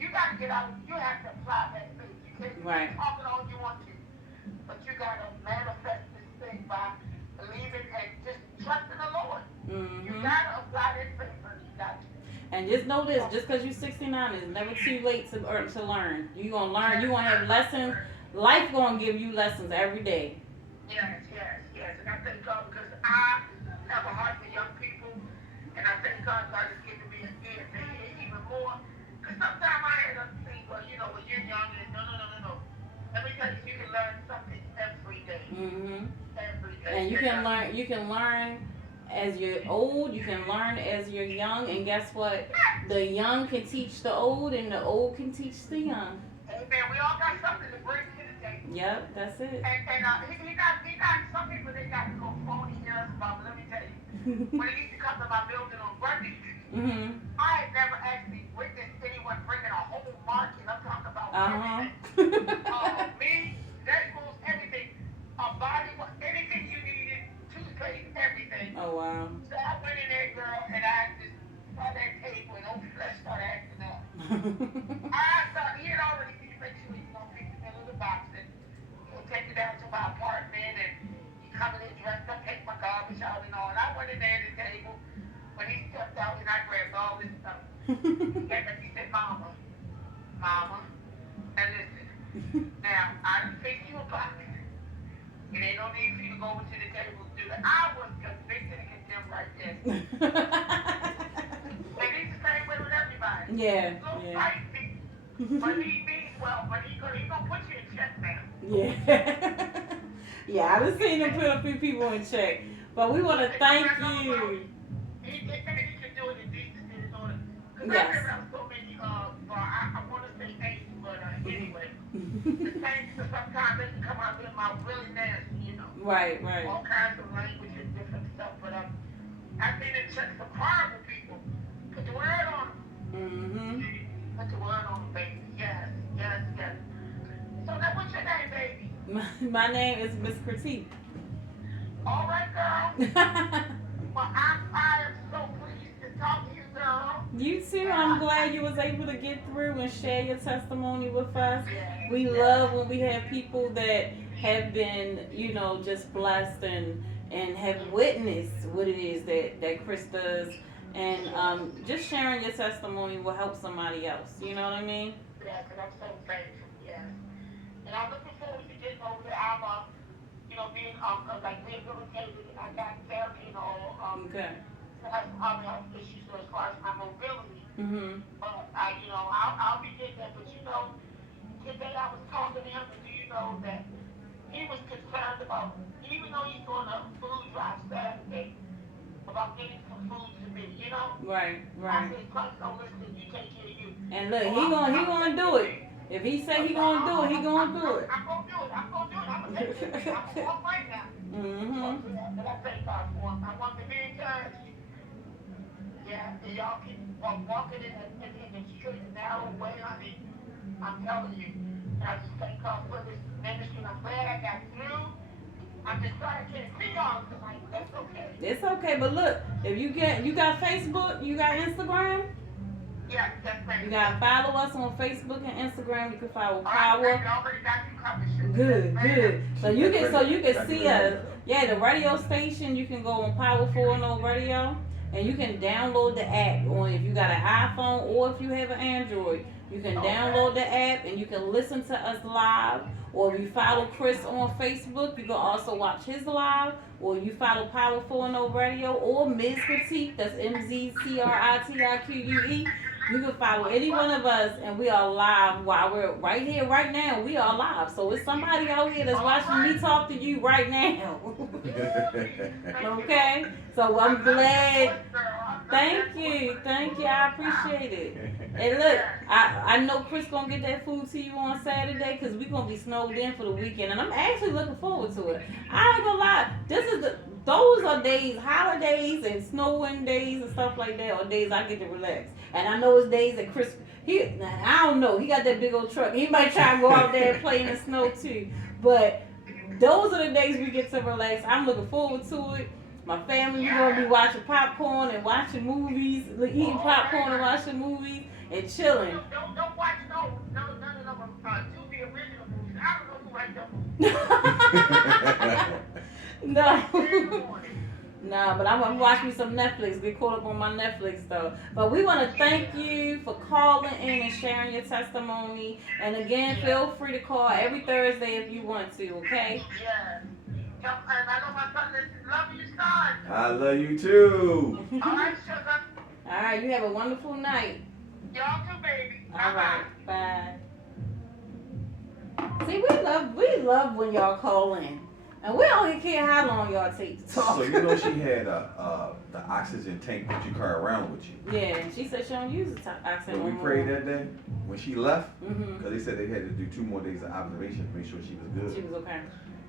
you got to get out, you have to apply that faith. You can't keep talking all you want to. But you got to manifest this thing by believing and just trusting the Lord. Mm-hmm. You got to apply this faith. You got to. And just know this, just because you're 69, it's never too late to learn. You're going to learn. You're going to have lessons. Life going to give you lessons every day. Yes. And I thank God because I have a heart for young people. And I thank God is giving me an ear to hear even more. Because sometimes I had to think, well, you know, when you're young, no. Let me tell you, you can learn something every day. Mm-hmm. Every day. And you can learn as you're old, you can learn as you're young, and guess what? The young can teach the old, and the old can teach the young. Amen. We all got something to bring to the table. Yep, that's it. And he got some people, they got to go phony years about, but let me tell you, when he used to come to my building on Grundy Street, Mm-hmm. I had never actually witnessed anyone bringing a whole market. I'm talking about Uh-huh. everything. Me, vegetables, everything, a body, anything you needed, toothpaste, everything. Oh, wow. So I went in there, girl, and I just saw that table and old flesh started acting up. I thought he had already make sure he's gonna pick the middle of the box and he'll take it down to my apartment and he coming in dressed up, take my garbage out and all. And I went in there at the table when he stepped out and I grabbed all this stuff. And he said, Mama, and listen, now I done fixed you a box. It ain't no need for you to go over to the table and do that. I was convicted and condemned right there. And he's the same way with everybody. Yeah. Little feisty, but he means well, but he gonna put you in check now. Yeah. Yeah, I've seen him put a few people in check. But we want to thank you. He can do it in decency and order. Because Yes. I hear about so many, I want to say names, but anyway. The things that sometimes they can come out of their mouth really nasty, you know. Right. All kinds of language and different stuff. But I've been in check some horrible people. Put the word on them. Mm-hmm. Put the word on them, baby. Yes. So now what's your name, baby? My name is Miss Critique. All right, girl. Well, I am so pleased to talk to you, girl. You too. I'm glad you was able to get through and share your testimony with us. We love when we have people that have been, just blessed and have witnessed what it is that Chris does. And just sharing your testimony will help somebody else. You know what I mean? Yes, and I'm so thankful, yes. And I'm looking forward to getting over there. I'm, being, rehabilitated and I got therapy and all. Okay. I have some other health issues as far as my mobility. Mm-hmm. But, I'll be getting there. But, today I was talking to him, and do you know that he was concerned about, even though he's going to food drive Saturday, about getting some food to me, Right. I said, Christ, don't listen, you take care of you. And look, he gonna do it. If he say he gonna do it, he gonna do it. I'm gonna do it. I'm gonna take care of you. I'm gonna walk right now. Mm-hmm. But I thank God for him. I want to be encouraged. Yeah, and y'all keep walking in the straight and narrow way, honey. I'm telling you. And I just thank God for this ministry. I'm glad I got through. I'm just sorry I can't see y'all tonight. That's okay. It's okay, but look, if you got Facebook, you got Instagram. Yes, that's right. You gotta follow us on Facebook and Instagram. You can follow Power. Already got you covered. Good. So you can see us. Yeah, the radio station. You can go on Power 4 Radio, and you can download the app on if you got an iPhone or if you have an Android. You can download the app and you can listen to us live. Or if you follow Chris on Facebook, you can also watch his live. Or you follow Power 4 Radio or Ms. Critique, that's MZCRITIQUE. You can follow any one of us, and we are live while we're right here, right now. We are live. So it's somebody out here that's watching me talk to you right now. Okay? So I'm glad. Thank you. I appreciate it. And look, I know Chris gonna get that food to you on Saturday because we gonna be snowed in for the weekend, and I'm actually looking forward to it. I ain't gonna lie. Those are days, holidays and snowing days and stuff like that, are days I get to relax. And I know it's days that Chris, I don't know, he got that big old truck. He might try to go out there and play in the snow too. But those are the days we get to relax. I'm looking forward to it. My family, we're going to be watching popcorn and watching movies, eating popcorn and watching movies and chilling. Don't watch none of them Tubi original movies. I don't know who writes them movies. No, but I'm gonna watch me some Netflix. Get caught up on my Netflix though. But we want to thank you for calling in and sharing your testimony. And again, feel free to call every Thursday if you want to. Okay? Yeah. And I know my son love you, son. I love you too. All right, sugar. All right. You have a wonderful night. Y'all too, baby. All right. Bye. See, we love when y'all call in. And we don't even care how long y'all take to talk. So you know she had the oxygen tank that you carry around with you. Yeah, and she said she don't use the oxygen. So we prayed that day when she left, Mm-hmm. because they said they had to do 2 more days of observation to make sure she was good. She was okay.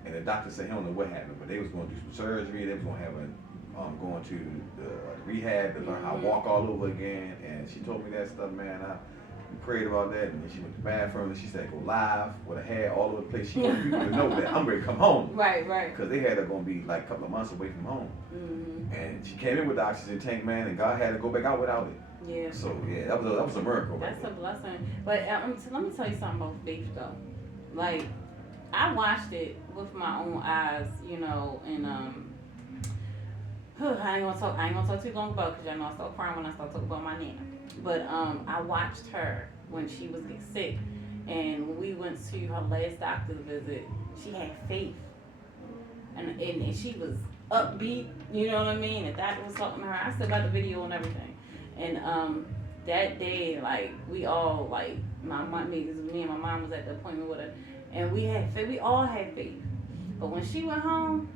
And the doctor said he don't know what happened, but they was going to do some surgery. They was going to have her going to the rehab to learn how to walk all over again. And she told me that stuff, man. We prayed about that, and then she went to the bathroom, and she said go live with her hair all over the place. She wanted people to know that I'm ready to come home. Right. Because they had her going to be like a couple of months away from home. Mm-hmm. And she came in with the oxygen tank, man, and God had to go back out without it. Yeah. So yeah, that was a miracle. That's right a blessing. But let me tell you something about faith though. Like I watched it with my own eyes, you know, and I ain't gonna talk too long about it because y'all know I start crying when I start talking about my nana. But I watched her when she was getting sick, and when we went to her last doctor's visit, she had faith, and she was upbeat, you know what I mean. And that was talking to her. I still got the video and everything, and that day, like we all like me and my mom was at the appointment with her, and we all had faith. But when she went home,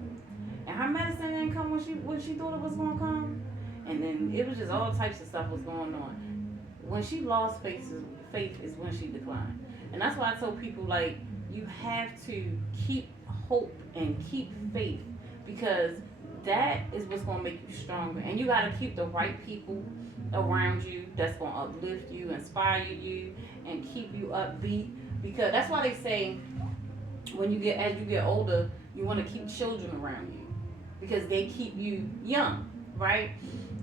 and her medicine didn't come when she thought it was gonna come, and then it was just all types of stuff was going on. When she lost faith is when she declined. And that's why I tell people, like, you have to keep hope and keep faith, because that is what's going to make you stronger. And you got to keep the right people around you that's going to uplift you, inspire you, and keep you upbeat. Because that's why they say as you get older, you want to keep children around you, because they keep you young, right?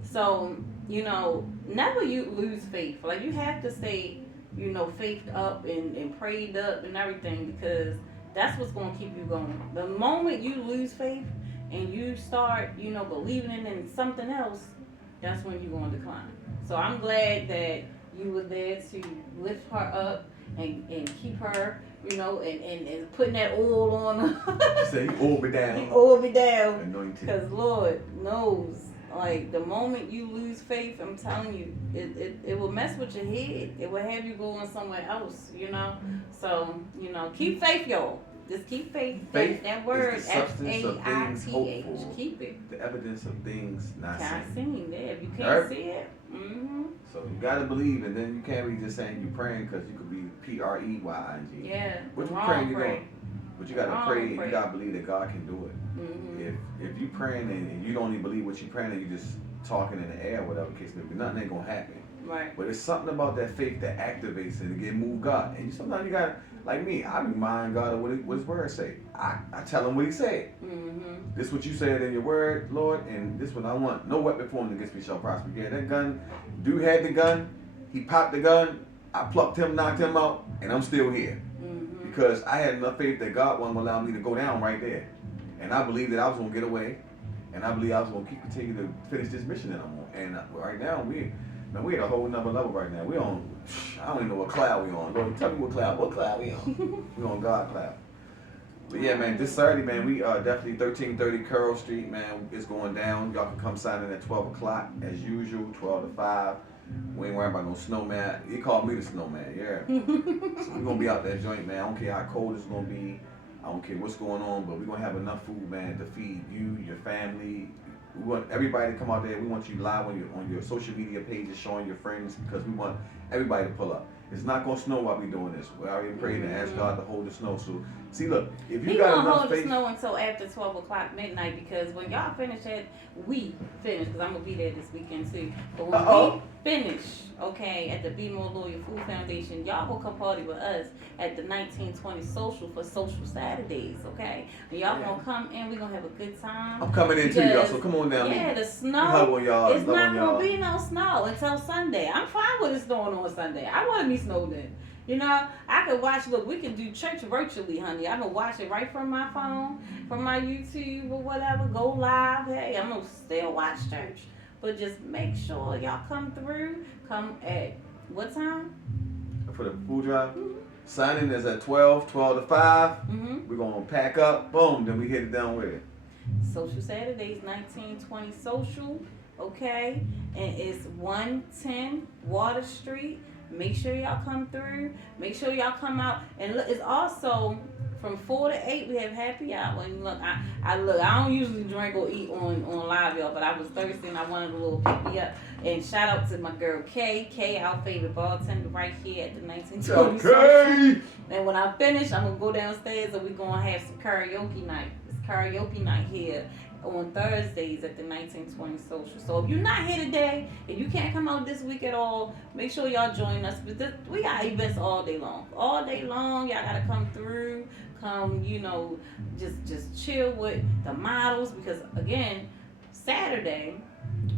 So, you know, never you lose faith. Like, you have to stay, you know, faithed up and prayed up and everything, because that's what's going to keep you going. The moment you lose faith and you start, you know, believing in something else, that's when you're going to decline. So I'm glad that you were there to lift her up and keep her, you know, and putting that oil on her. She said, "You oil me down." You oil me down. Anointed. Because Lord knows, like, the moment you lose faith, I'm telling you, it will mess with your head. It will have you going somewhere else, you know. So, you know, keep faith, y'all. Just keep faith. Faith that word, is the substance of things FAITH. hoped for. Keep it. The evidence of things not Can't seen. see if you can't Right. see it. Mm-hmm. So you gotta believe, and then you can't be just saying you praying, because you could be PREYING. Yeah. What you wrong praying? You pray. doing? But you gotta Wrong pray. pray. You gotta believe that God can do it. Mm-hmm. If you praying and you don't even believe what you praying, and you just talking in the air, whatever case may be, nothing ain't gonna happen. Right. But it's something about that faith that activates it and get move God. And sometimes you got, like me, I remind God of what His word say. I tell Him what He said. Mm-hmm. This what you said in your word, Lord, and this what I want. No weapon formed against me shall prosper. Yeah, that gun, dude had the gun, he popped the gun, I plucked him, knocked him out, and I'm still here. Mm-hmm. Because I had enough faith that God wasn't gonna allow me to go down right there. And I believed that I was gonna get away, and I believe I was gonna continue to finish this mission that I'm on. And right now, we at a whole nother level right now. We on, I don't even know what cloud we on. Lord, tell me what cloud we on. We on God cloud. But yeah, man, this Saturday, man, we definitely 1330 Carroll Street, man. It's going down. Y'all can come sign in at 12 o'clock as usual, 12 to 5. We ain't worrying about no snowman. He called me the snowman, yeah. So we're gonna be out that joint, man. I don't care how cold it's gonna be. I don't care what's going on, but we're gonna have enough food, man, to feed you, your family. We want everybody to come out there. We want you live on your social media pages, showing your friends, because we want everybody to pull up. It's not gonna snow while we doing this. We already prayed and asked God to hold the snow. So see, look, if you got enough hold faith, the snow until after 12 o'clock midnight, because when y'all finish it, we finish, because I'm gonna be there this weekend too. But when we finish, okay, at the Be More Loyal Food Foundation, y'all will come party with us at the 1920 Social for Social Saturdays, okay? And y'all gonna come in, we gonna have a good time. I'm coming in too, y'all. So come on down. Yeah, the snow. Y'all, it's not gonna be no snow until Sunday. I'm fine with it snowing on Sunday. I want to be snowed in. You know, I could watch. Look, we can do church virtually, honey. I can watch it right from my phone, from my YouTube or whatever. Go live. Hey, I'm gonna still watch church, but just make sure y'all come through. Come at what time? For the food drive. Mm-hmm. Signing is at 12 to 5. Mm-hmm. We're gonna pack up. Boom. Then we hit it down with it. Social Saturdays, 1920 Social. Okay, and it's 110 Water Street. Make sure y'all come through. Make sure y'all come out. And look, it's also from 4 to 8 we have happy hour. And look, I don't usually drink or eat on live, y'all, but I was thirsty and I wanted a little pick me up. And shout out to my girl Kay, our favorite bartender right here at the 1920 Social. And when I finish, I'm gonna go downstairs and we're gonna have some karaoke night. It's karaoke night here on Thursdays at the 1920 Social. So if you're not here today, if you can't come out this week at all, make sure y'all join us. We got events all day long. All day long, y'all gotta come through. Come, you know, just chill with the models, because again, Saturday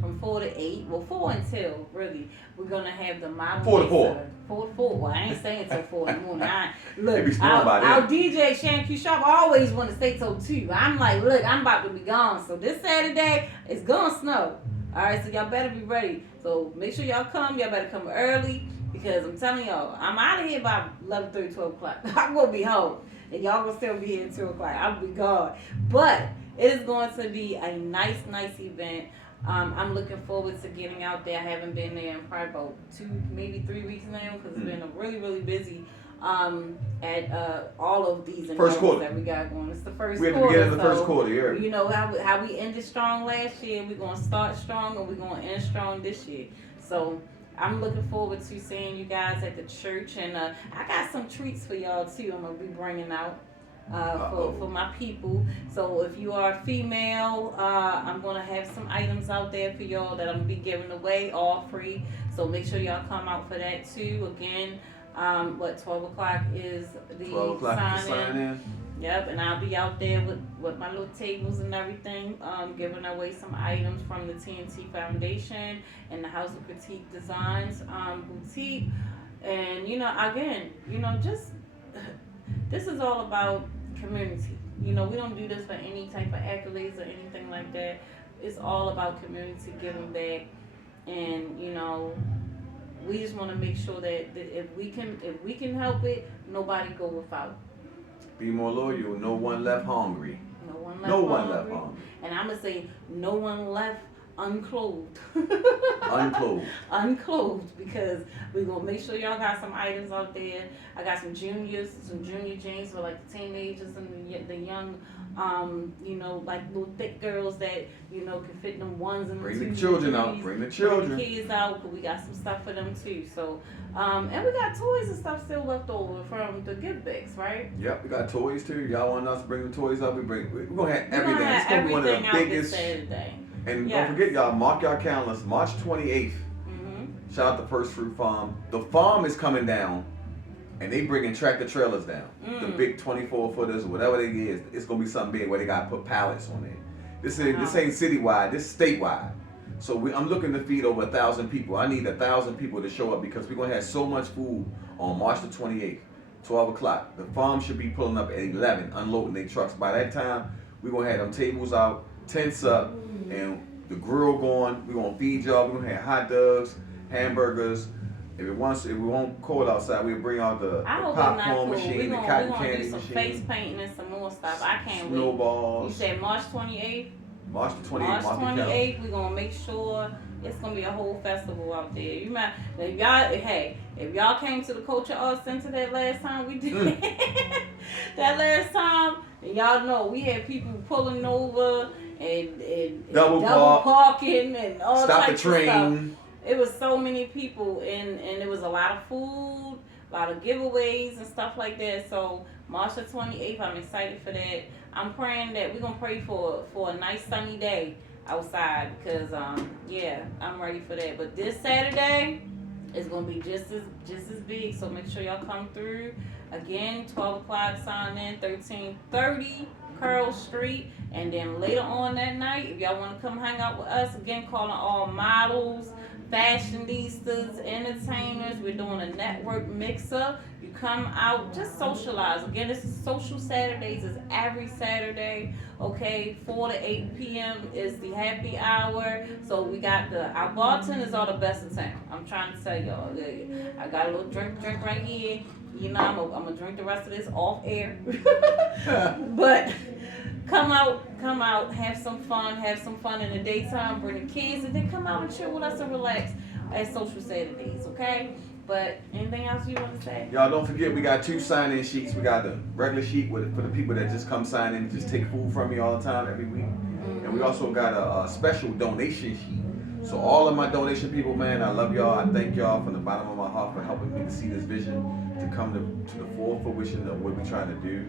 from 4 to 8, well 4 until really, we're gonna have the models. 4 to 4. 4 to 4. Well, I ain't saying till 4 in the morning. Look, our DJ Shan Q Sharp always want to stay till 2. I'm like, look, I'm about to be gone. So this Saturday, it's gonna snow. All right, so y'all better be ready. So make sure y'all come. Y'all better come early, because I'm telling y'all, I'm out of here by 11:30, 12 o'clock. I'm gonna be home, and y'all gonna still be here at 2 o'clock. I'll be gone. But it is going to be a nice event. I'm looking forward to getting out there. I haven't been there in probably about 2, maybe 3 weeks now, because it's been a really busy at all of these events that we got going. It's the first quarter. We're at the beginning of the first quarter, yeah. You know how we ended strong last year. We're gonna start strong and we're gonna end strong this year. So I'm looking forward to seeing you guys at the church, and I got some treats for y'all too. I'm gonna be bringing out. For my people. So if you are female, I'm gonna have some items out there for y'all that I'm gonna be giving away, all free. So make sure y'all come out for that too. Again, 12 o'clock is the sign in. Yep, and I'll be out there with my little tables and everything, giving away some items from the TNT Foundation and the House of Critique Designs boutique. And just this is all about community. You know, we don't do this for any type of accolades or anything like that. It's all about community, giving back, and we just want to make sure that if we can help it, nobody go without. Be more loyal. No one left hungry. No one left hungry. And I'm gonna say no one left unclothed. Unclothed, because we're gonna make sure y'all got some items out there. I got some junior jeans for like the teenagers and the young, like little thick girls that can fit them ones and Bring the children out. Bring the children. Bring the kids out, because we got some stuff for them too. So, and we got toys and stuff still left over from the gift bags, right? Yep, we got toys too. Y'all want us to bring the toys up? We're gonna have everything. It's gonna be one of the biggest. And don't forget, y'all, mark your calendars. March 28th. Mm-hmm. Shout out to First Fruit Farm. The farm is coming down, and they bringing tractor trailers down. The big 24-footers or whatever they is. It's gonna be something big where they gotta put pallets on it. This ain't citywide. This is statewide. So I'm looking to feed over 1,000 people. I need 1,000 people to show up, because we're gonna have so much food on March the 28th, 12 o'clock. The farm should be pulling up at 11, unloading their trucks. By that time, we're gonna have them tables out, tents up, and the grill going. We're gonna feed y'all. We're gonna have hot dogs, hamburgers. If it won't cold outside, we'll bring out the popcorn machine, the cotton candy machine. We're gonna do some face painting and some more stuff. I can't wait. Snowballs. You said March 28th? March the 28th. March 28th, we're gonna make sure It's gonna be a whole festival out there. You might, if y'all came to the Culture Arts Center that last time we did, that last time, and y'all know we had people pulling over and double parking and all types of stuff. It was so many people, and it was a lot of food, a lot of giveaways and stuff like that. So March the 28th, I'm excited for that. I'm praying that we're gonna pray for a nice sunny day outside, because I'm ready for that. But this Saturday is gonna be just as big, so make sure y'all come through. Again, 12 o'clock, sign in, 1330 Curl Street. And then later on that night, if y'all want to come hang out with us, again, calling all models, fashionistas, entertainers. We're doing a network mix-up. You come out, just socialize. Again, this is Social Saturdays. It's every Saturday, okay? 4 to 8 p.m. is the happy hour. So we got our bartenders are the best in town. I'm trying to tell y'all. I got a little drink right here. You know, I'm gonna drink the rest of this off air. But come out, have some fun in the daytime, bring the kids, and then come out and chill with us and relax at Social Saturdays, okay? But anything else you want to say? Y'all don't forget, we got 2 sign-in sheets. We got the regular sheet for the people that just come sign in, just take food from me all the time, every week. Mm-hmm. And we also got a special donation sheet. So all of my donation people, man, I love y'all. I thank y'all from the bottom of my heart for helping me to see this vision to come to the full fruition of what we're trying to do.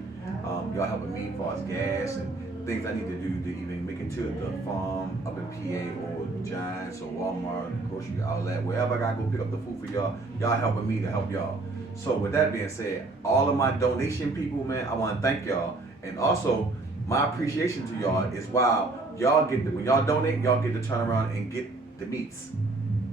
Y'all helping me as far as gas and things I need to do to even make it to the farm up in PA or Giants or Walmart, grocery outlet, wherever I gotta go pick up the food for y'all. Y'all helping me to help y'all. So with that being said, all of my donation people, man, I want to thank y'all. And also, my appreciation to y'all is when y'all donate, y'all get to turn around and get the meats.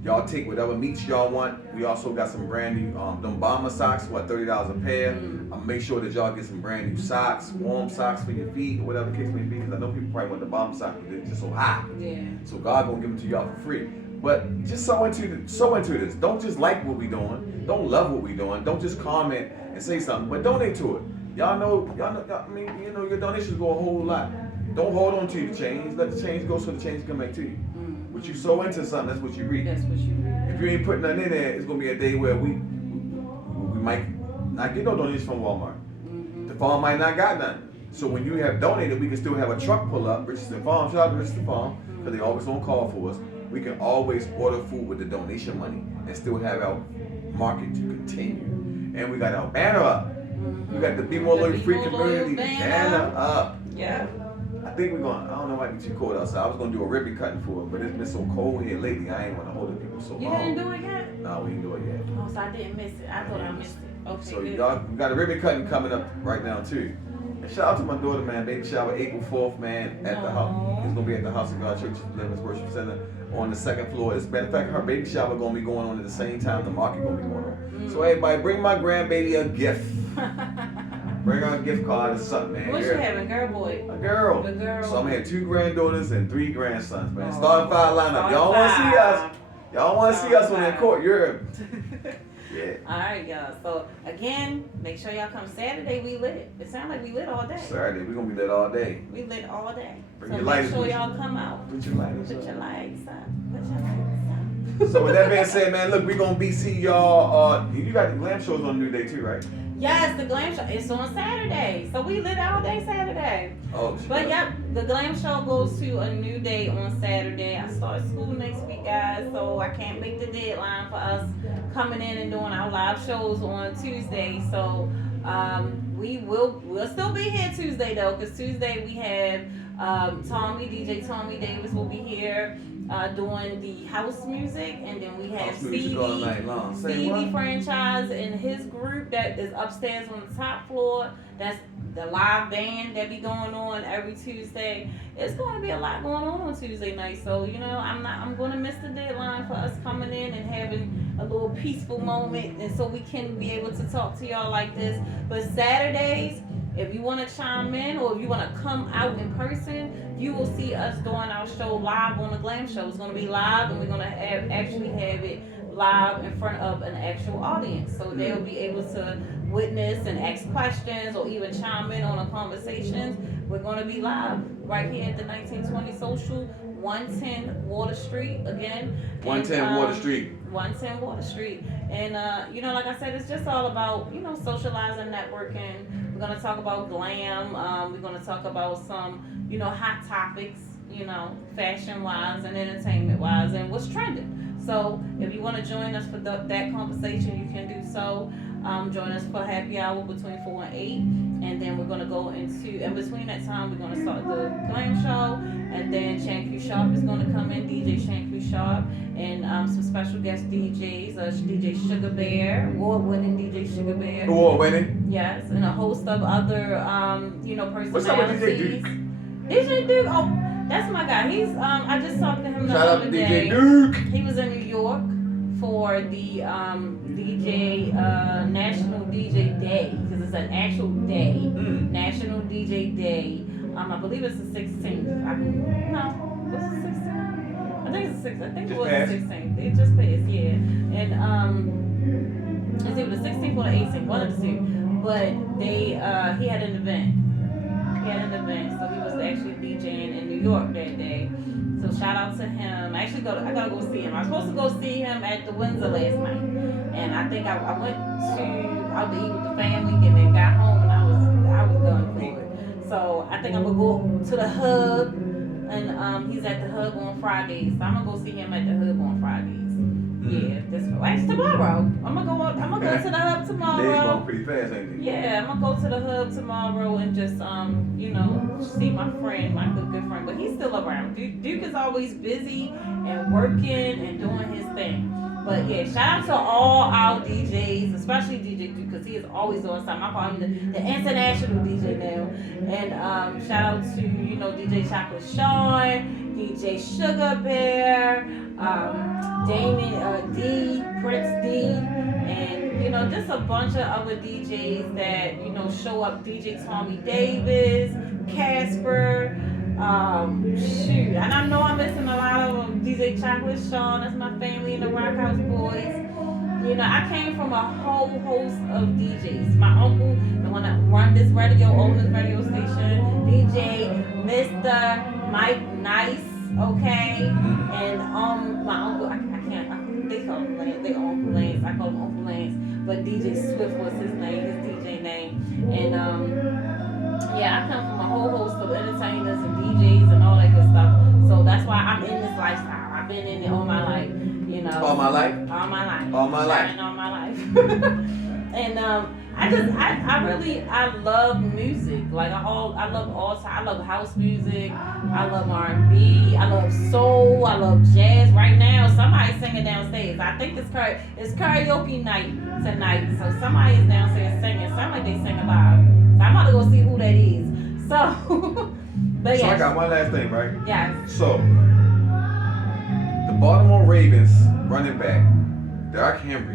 Y'all take whatever meats y'all want. We also got some brand new them bomber socks, $30 a pair. I'll make sure that y'all get some brand new socks, warm socks for your feet, or whatever the case may be. Because I know people probably want the bomber socks, but they're just so hot. Yeah. So God gonna give them to y'all for free. But just so into this. Don't just like what we doing. Don't love what we doing. Don't just comment and say something, but donate to it. Y'all know. I mean, you know, your donations go a whole lot. Don't hold on to the change. Let the change go so the change come back to you. What you sow into something, that's what you reap. That's what you reap. If you ain't putting nothing in there, it's gonna be a day where we might not get no donations from Walmart. Mm-hmm. The farm might not got none. So when you have donated, we can still have a truck pull up, Richardson Farm, shout out to Richardson Farm, because they always on call for us. We can always order food with the donation money and still have our market to continue. And we got our banner up. Mm-hmm. We got the Be More Loyal Free Community banner up. Yeah. I think we're going, I don't know, it might be too cold outside. I was going to do a ribbon cutting for it, but it's been so cold here lately, I ain't want to hold the people so long. You didn't do it yet? No, we didn't do it yet. Oh, so I didn't miss it. I thought I missed it. Okay, so good. Y'all, we got a ribbon cutting coming up right now too. And shout out to my daughter, man. Baby shower April 4th, man, at the house. It's going to be at the House of God Church Deliverance Worship Center on the 2nd floor. As a matter of fact, her baby shower going to be going on at the same time the market going to be going on. So everybody, bring my grandbaby a gift. Bring her a gift card or something, man. What you having, girl, boy? A girl. The girl. So I'm gonna have 2 granddaughters and 3 grandsons, man. Starting 5 lineup. Y'all want to see us? Y'all want to see us on that court? You're. Yeah. All right, y'all. So again, make sure y'all come Saturday. We lit. It sounds like we lit all day. Saturday, we gonna be lit all day. We lit all day. Bring so your lighters. Make sure y'all come out. Put your lighters up. Put your lights up. Put your lights up. So with that being said, man, look, we gonna be see y'all. You got the glam shows on New Day too, right? Yes, the glam show. It's on Saturday, so we lit all day Saturday. Oh, but yep, the glam show goes to a new day on Saturday. I start school next week, guys, so I can't make the deadline for us coming in and doing our live shows on Tuesday. So we'll still be here Tuesday though, because Tuesday we have DJ Tommy Davis will be here. Doing the house music, and then we have Stevie Franchise and his group that is upstairs on the top floor. That's the live band that be going on every Tuesday. It's going to be a lot going on Tuesday night, so you know I'm going to miss the deadline for us coming in and having a little peaceful moment, and so we can be able to talk to y'all like this. But Saturdays, if you want to chime in or if you want to come out in person, you will see us doing our show live on the Glam Show. It's going to be live, and we're going to actually have it live in front of an actual audience. So they'll be able to witness and ask questions or even chime in on the conversations. We're going to be live right here at the 1920 Social, 110 Water Street again. 110 Water Street. 110 Water Street. And, like I said, it's just all about, socializing, networking. We're going to talk about glam. We're going to talk about some, hot topics, fashion-wise and entertainment-wise and what's trending. So if you want to join us for that conversation, you can do so. Join us for happy hour between 4 and 8. And then we're going to go into, and between that time, we're going to start the glam show. And then Shan Q Sharp is going to come in, DJ Shan Q Sharp. And some special guest DJs, DJ Sugar Bear, award-winning DJ Sugar Bear. Award-winning? Yes, and a host of other, personalities. What's up with DJ Duke? DJ Duke, oh, that's my guy. He's, I just talked to him the Shout out other to day. DJ Duke. He was in New York for the DJ National DJ Day, because it's an actual day, National DJ Day. I believe it's the 16th. What's the 16th? I think it's the 16th. I think it was the 16th. It just passed, yeah. And it's either the 16th or the 18th, one of the two. But he had an event. So he was actually DJing in New York that day. So shout out to him. I gotta go see him. I was supposed to go see him at the Windsor last night, and I think I went out to eat with the family, and then got home and I was done for it. So I think I'm gonna go to the Hub, and he's at the Hub on Fridays. So I'm gonna go see him at the Hub on Fridays. Yeah, tomorrow. I'm gonna go to the Hub tomorrow. Days going pretty fast, ain't they? Yeah, I'm gonna go to the Hub tomorrow and just see my friend, my good friend. But he's still around. Duke is always busy and working and doing his thing. But yeah, shout out to all our DJs, especially DJ Duke, because he is always doing something. I call him the international DJ now. And shout out to DJ Chocolate Sean, DJ Sugar Bear, Damon D, Prince D, and just a bunch of other DJs that show up. DJ Tommy Davis, Casper, and I know I'm missing a lot of them. DJ Chocolate Sean, that's my family in the Rock House Boys. I came from a whole host of DJs. My uncle, the one that run this owns this radio station, DJ Mr. Mike Nice. Okay, and my uncle, they call him Lance, they Uncle Lance, I call him Uncle Lance, but DJ Swift was his name, his DJ name, and I come from a whole host of entertainers and DJs and all that good stuff, so that's why I'm in this lifestyle. I've been in it all my life, All my life? All my life. All my life. All my life. And I love music. Like I love all time. I love house music. I love R&B. I love soul. I love jazz. Right now, somebody's singing downstairs. I think it's karaoke night tonight. So somebody is downstairs singing. Sound like they sing live. So I'm about to go see who that is. So, but yeah. So I got one last thing, right? Yes. So the Baltimore Ravens running back, Derrick Henry,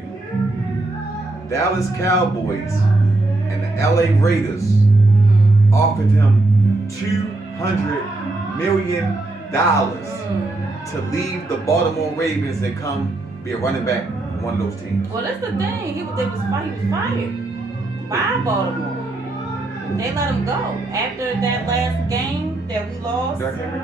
Dallas Cowboys, and the LA Raiders offered him $200 million to leave the Baltimore Ravens and come be a running back on one of those teams. Well, that's the thing. He was fired by Baltimore. They let him go after that last game that we lost. Derrick Henry?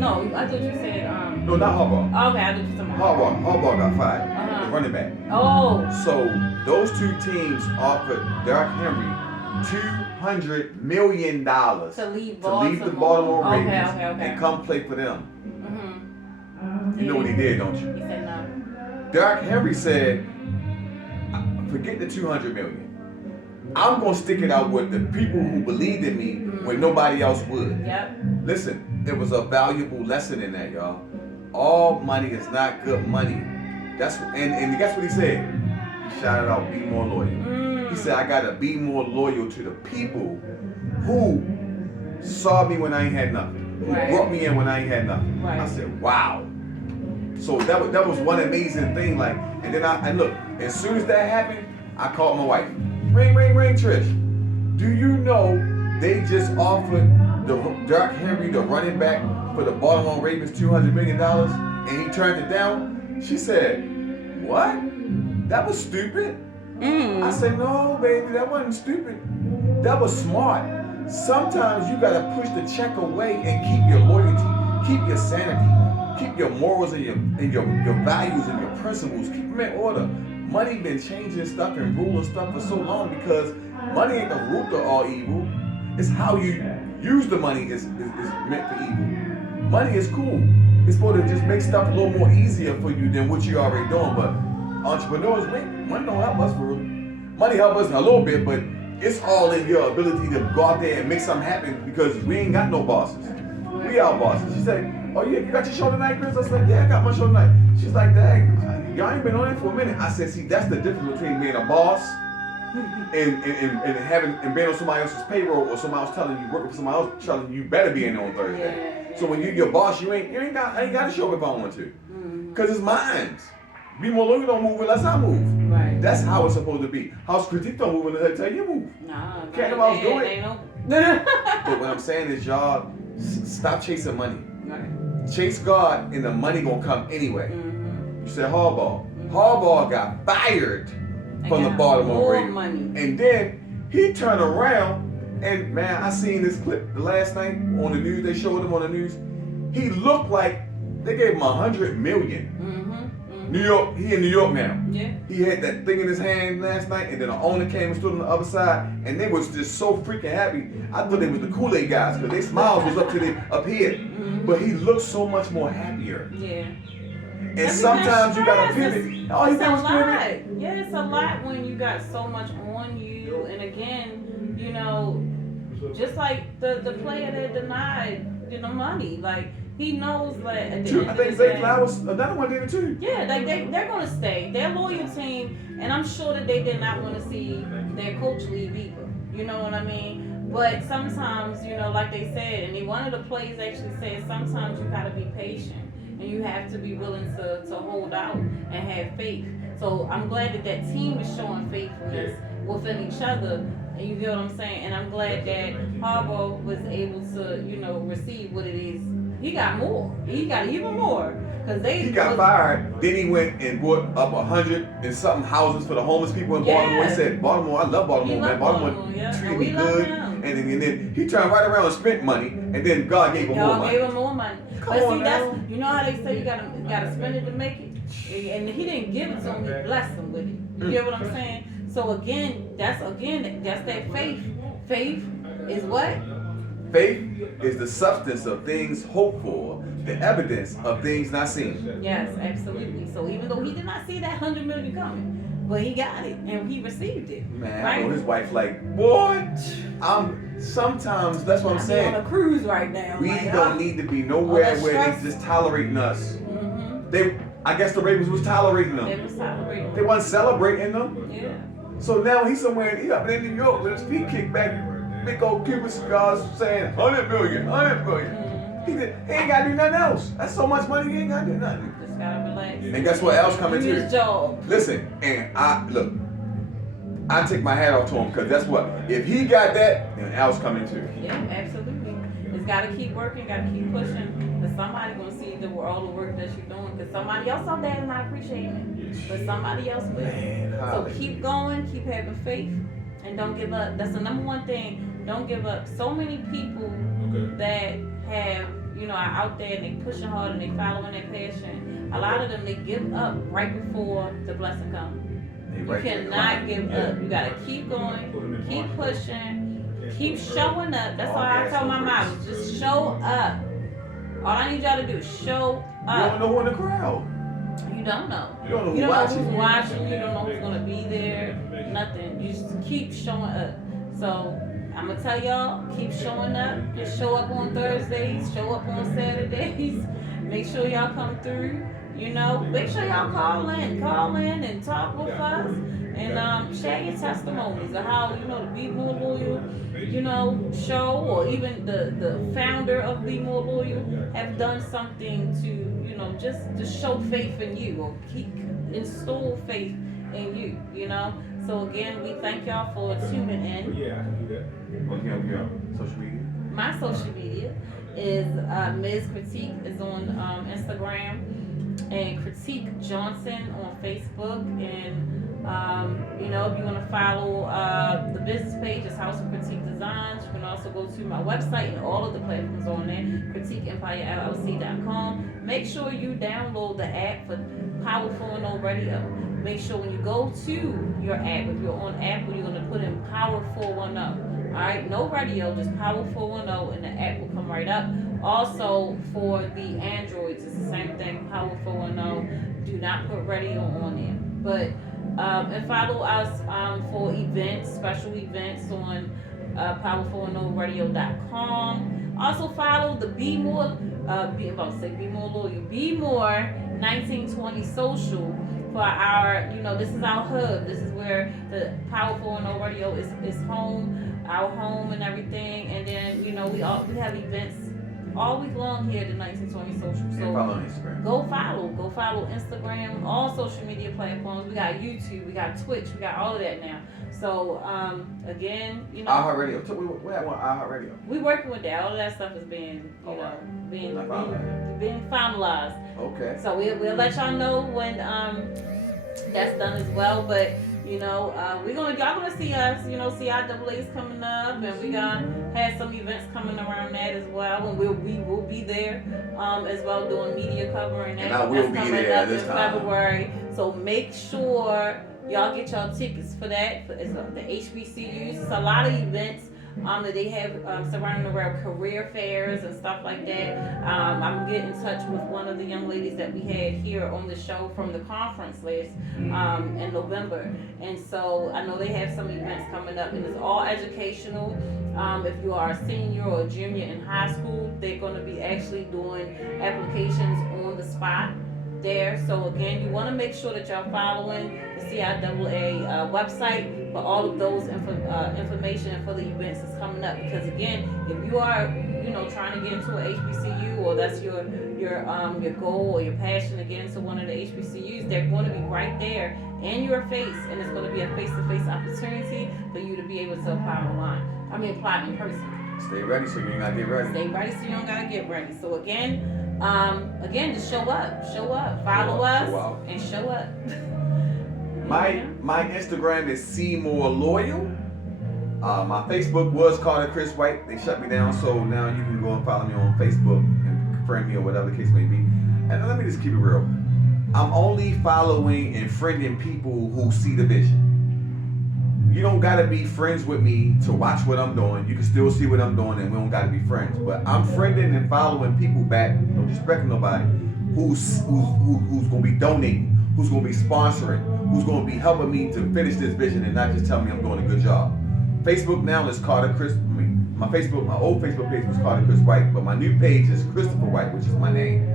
No, I thought you said No, not Harbaugh. Okay, I thought you said Harbaugh. Harbaugh got fired. The running back. Oh. So those two teams offered Derrick Henry $200 million to leave the Baltimore Ravens okay. and come play for them. Mm-hmm. You know what he did, don't you? He said no. Derrick Henry said, "Forget the $200 million. I'm gonna stick it out with the people who believed in me when nobody else would." Yep. Listen, there was a valuable lesson in that, y'all. All money is not good money. And guess what he said? He shouted out, "Be more loyal." He said, "I gotta be more loyal to the people who saw me when I ain't had nothing, who brought me in when I ain't had nothing." Right. I said, "Wow." So that was one amazing thing. Like, and then I look, as soon as that happened, I called my wife. Ring, Trish. Do you know they just offered Derrick Henry, the running back for the Baltimore Ravens, $200 million, and he turned it down? She said, "What? That was stupid." I said, "No, baby, that wasn't stupid. That was smart. sometimes you gotta push the check away and keep your loyalty, keep your sanity, keep your morals and your values and your principles, keep them in order. Money been changing stuff and ruling stuff for so long because money ain't the root of all evil. It's how you use the money is meant for evil. Money is cool. It's supposed to just make stuff a little more easier for you than what you're already doing. But entrepreneurs, money don't help us for real. Money help us a little bit, but it's all in your ability to go out there and make something happen because we ain't got no bosses. We our bosses. She said, oh, you got your show tonight, Chris? I was like, yeah, I got my show tonight. She's like, dang, y'all ain't been on it for a minute. I said, see, that's the difference between being a boss and being on somebody else's payroll or somebody else telling you, working for somebody else telling you better be in on Thursday. Yeah. So when you're your boss, I ain't got to show up if I want to. Because it's mine. Be more loyal, don't move unless I move. Right. That's how it's supposed to be. House critique don't move unless I tell you move. Nah, can't nobody do it. No. But what I'm saying is, y'all, stop chasing money. Right. Chase God, and the money gonna come anyway. Mm-hmm. You said Harbaugh. Harbaugh got fired from the Baltimore Ravens, and then he turned around and man, I seen this clip the last night on the news. They showed him on the news. He looked like they gave him $100 million. New York, he in New York now. Yeah. He had that thing in his hand last night, and then the owner came and stood on the other side, and they was just so freaking happy. I thought they was the Kool-Aid guys because their smiles was up here. But he looked so much more happier. Yeah. And sometimes you gotta pivot. All he did was pivot. Yeah, it's a lot when you got so much on you, and again, you know, just like the player that denied, you know, money, like. He knows that at the end I think Zay Flowers, another one did it too. Yeah, like they're going to stay. They're a loyal team, and I'm sure that they did not want to see their coach leave either. You know what I mean? But sometimes, you know, like they said, and one of the plays actually said, sometimes you got to be patient, and you have to be willing to hold out and have faith. So I'm glad that team is showing faithfulness within each other. And you get what I'm saying? And I'm glad that Harbaugh was able to, you know, receive what it is. He got more. He got even more. He got fired. Then he went and bought up 100 and something houses for the homeless people in Baltimore. He said, Baltimore, I love Baltimore, man. Baltimore treated me good. And then he turned right around and spent money. And then God gave him more money. God gave him more money. But see, that's, you know how they say you gotta spend it to make it? And he didn't give it to him, he blessed him with it. You get what I'm saying? So again, that's that faith. Faith is what? Faith is the substance of things hoped for, the evidence of things not seen. Yes, absolutely. So even though he did not see that $100 million coming, but he got it and he received it. Man, right? I know his wife like, boy, sometimes that's what I'm saying. On a cruise right now. We don't need to be nowhere where they just tolerating us. I guess the Ravens was tolerating them. They was tolerating them. They wasn't celebrating them. Yeah. So now he's somewhere, he up in New York with his feet kicked back. Big old Cuban cigars saying 100 million. He ain't gotta do nothing else. That's so much money, he ain't gotta do nothing. Just gotta relax. And guess what else coming to his job. Listen, and I take my hat off to him because that's what, if he got that, then Al's coming too. Yeah, absolutely. It's gotta keep working, gotta keep pushing. Because somebody gonna see all the work that you're doing. Because somebody else out there is not appreciating it. But somebody else will. So keep going, keep having faith, and don't give up. That's the number one thing. Don't give up. So many people that have, you know, are out there and they pushing hard and they following their passion. A lot of them, they give up right before the blessing comes. You cannot give up. You gotta keep going, keep pushing, keep showing up. That's all I tell my mom. Just show up. All I need y'all to do is show up. You don't know who in the crowd. You don't know. You don't know who's watching. You don't know who's gonna be there. Nothing. You just keep showing up. So I'm gonna tell y'all, keep showing up. Just show up on Thursdays, show up on Saturdays. Make sure y'all come through. You know, make sure y'all call in and talk with us, and share your testimonies of how, you know, the Be More Loyal, you know, show, or even the founder of Be More Loyal have done something to, you know, just show faith in you, or install faith in you, you know. So again, we thank y'all for tuning in. Yeah, I can do that. Social media? My social media is Ms. Critique is on Instagram, and Critique Johnson on Facebook, and You know, if you want to follow the business page, it's House of Critique Designs. You can also go to my website and all of the platforms on there, critiqueempirellc.com. Make sure you download the app for Power 410 Radio. Make sure when you go to your app, if you're on Apple, you're going to put in Power 410. Alright, no radio, just Power 410, and the app will come right up. Also, for the Androids, it's the same thing, Power 410. Do not put radio on there. But and follow us for events, special events on power410radio.com. Also follow the Be More Loyal, Be More 1920 social for our, you know, this is our hub. This is where the Power 410 Radio is home, our home and everything. And then, you know, we have events all week long here at the 1920 social. So follow Instagram. Go follow Instagram, all social media platforms. We got YouTube, we got Twitch, we got all of that now. So again, you know, iHeartRadio. We have one iHeartRadio. We working with that. All of that stuff is being, being finalized. Okay. So we'll let y'all know when that's done as well. But you know, y'all gonna see us. You know, CIAA's coming up, and we gonna have some events coming around that as well, and we will be there as well doing media covering that. And I will be there this time. February. So make sure y'all get y'all tickets for that. It's the HBCUs. It's a lot of events that they have surrounding around career fairs and stuff like that. I'm getting in touch with one of the young ladies that we had here on the show from the conference last in November. And so I know they have some events coming up, and it's all educational. If you are a senior or a junior in high school, they're going to be actually doing applications on the spot there. So again, you want to make sure that y'all following the CIAA website for all of those information for the events that's coming up. Because again, if you are, you know, trying to get into an HBCU, or that's your goal or your passion to get into one of the HBCUs, they're going to be right there in your face, and it's going to be a face-to-face opportunity for you to be able to apply in person. Stay ready so you ain't gotta get ready. Stay ready so you don't gotta get ready. So again, just show up, follow us, and show up. My Instagram is Seymour Loyal. My Facebook was Carter Chris White. They shut me down, so now you can go and follow me on Facebook and friend me or whatever the case may be. And let me just keep it real. I'm only following and friending people who see the vision. You don't gotta be friends with me to watch what I'm doing. You can still see what I'm doing, and we don't gotta be friends. But I'm friending and following people back, no disrespecting nobody, who's gonna be donating, who's gonna be sponsoring, who's gonna be helping me to finish this vision and not just tell me I'm doing a good job. Facebook now is my old Facebook page was Carter Chris White, but my new page is Christopher White, which is my name.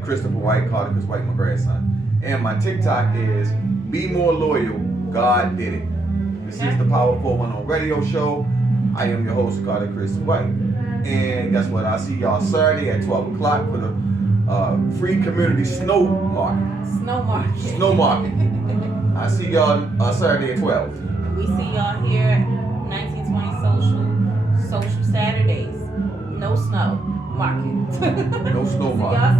Christopher White, Carter Chris White, my grandson. And my TikTok is Be More Loyal, God Did It. This is the Power 410 Radio Show. I am your host, Carter Chris White. And guess what? I'll see y'all Saturday at 12 o'clock for the free community snow market. Snow market. I see y'all Saturday at 12. We see y'all here at 1920 Social Saturdays. No snow market. No snow market. Y'all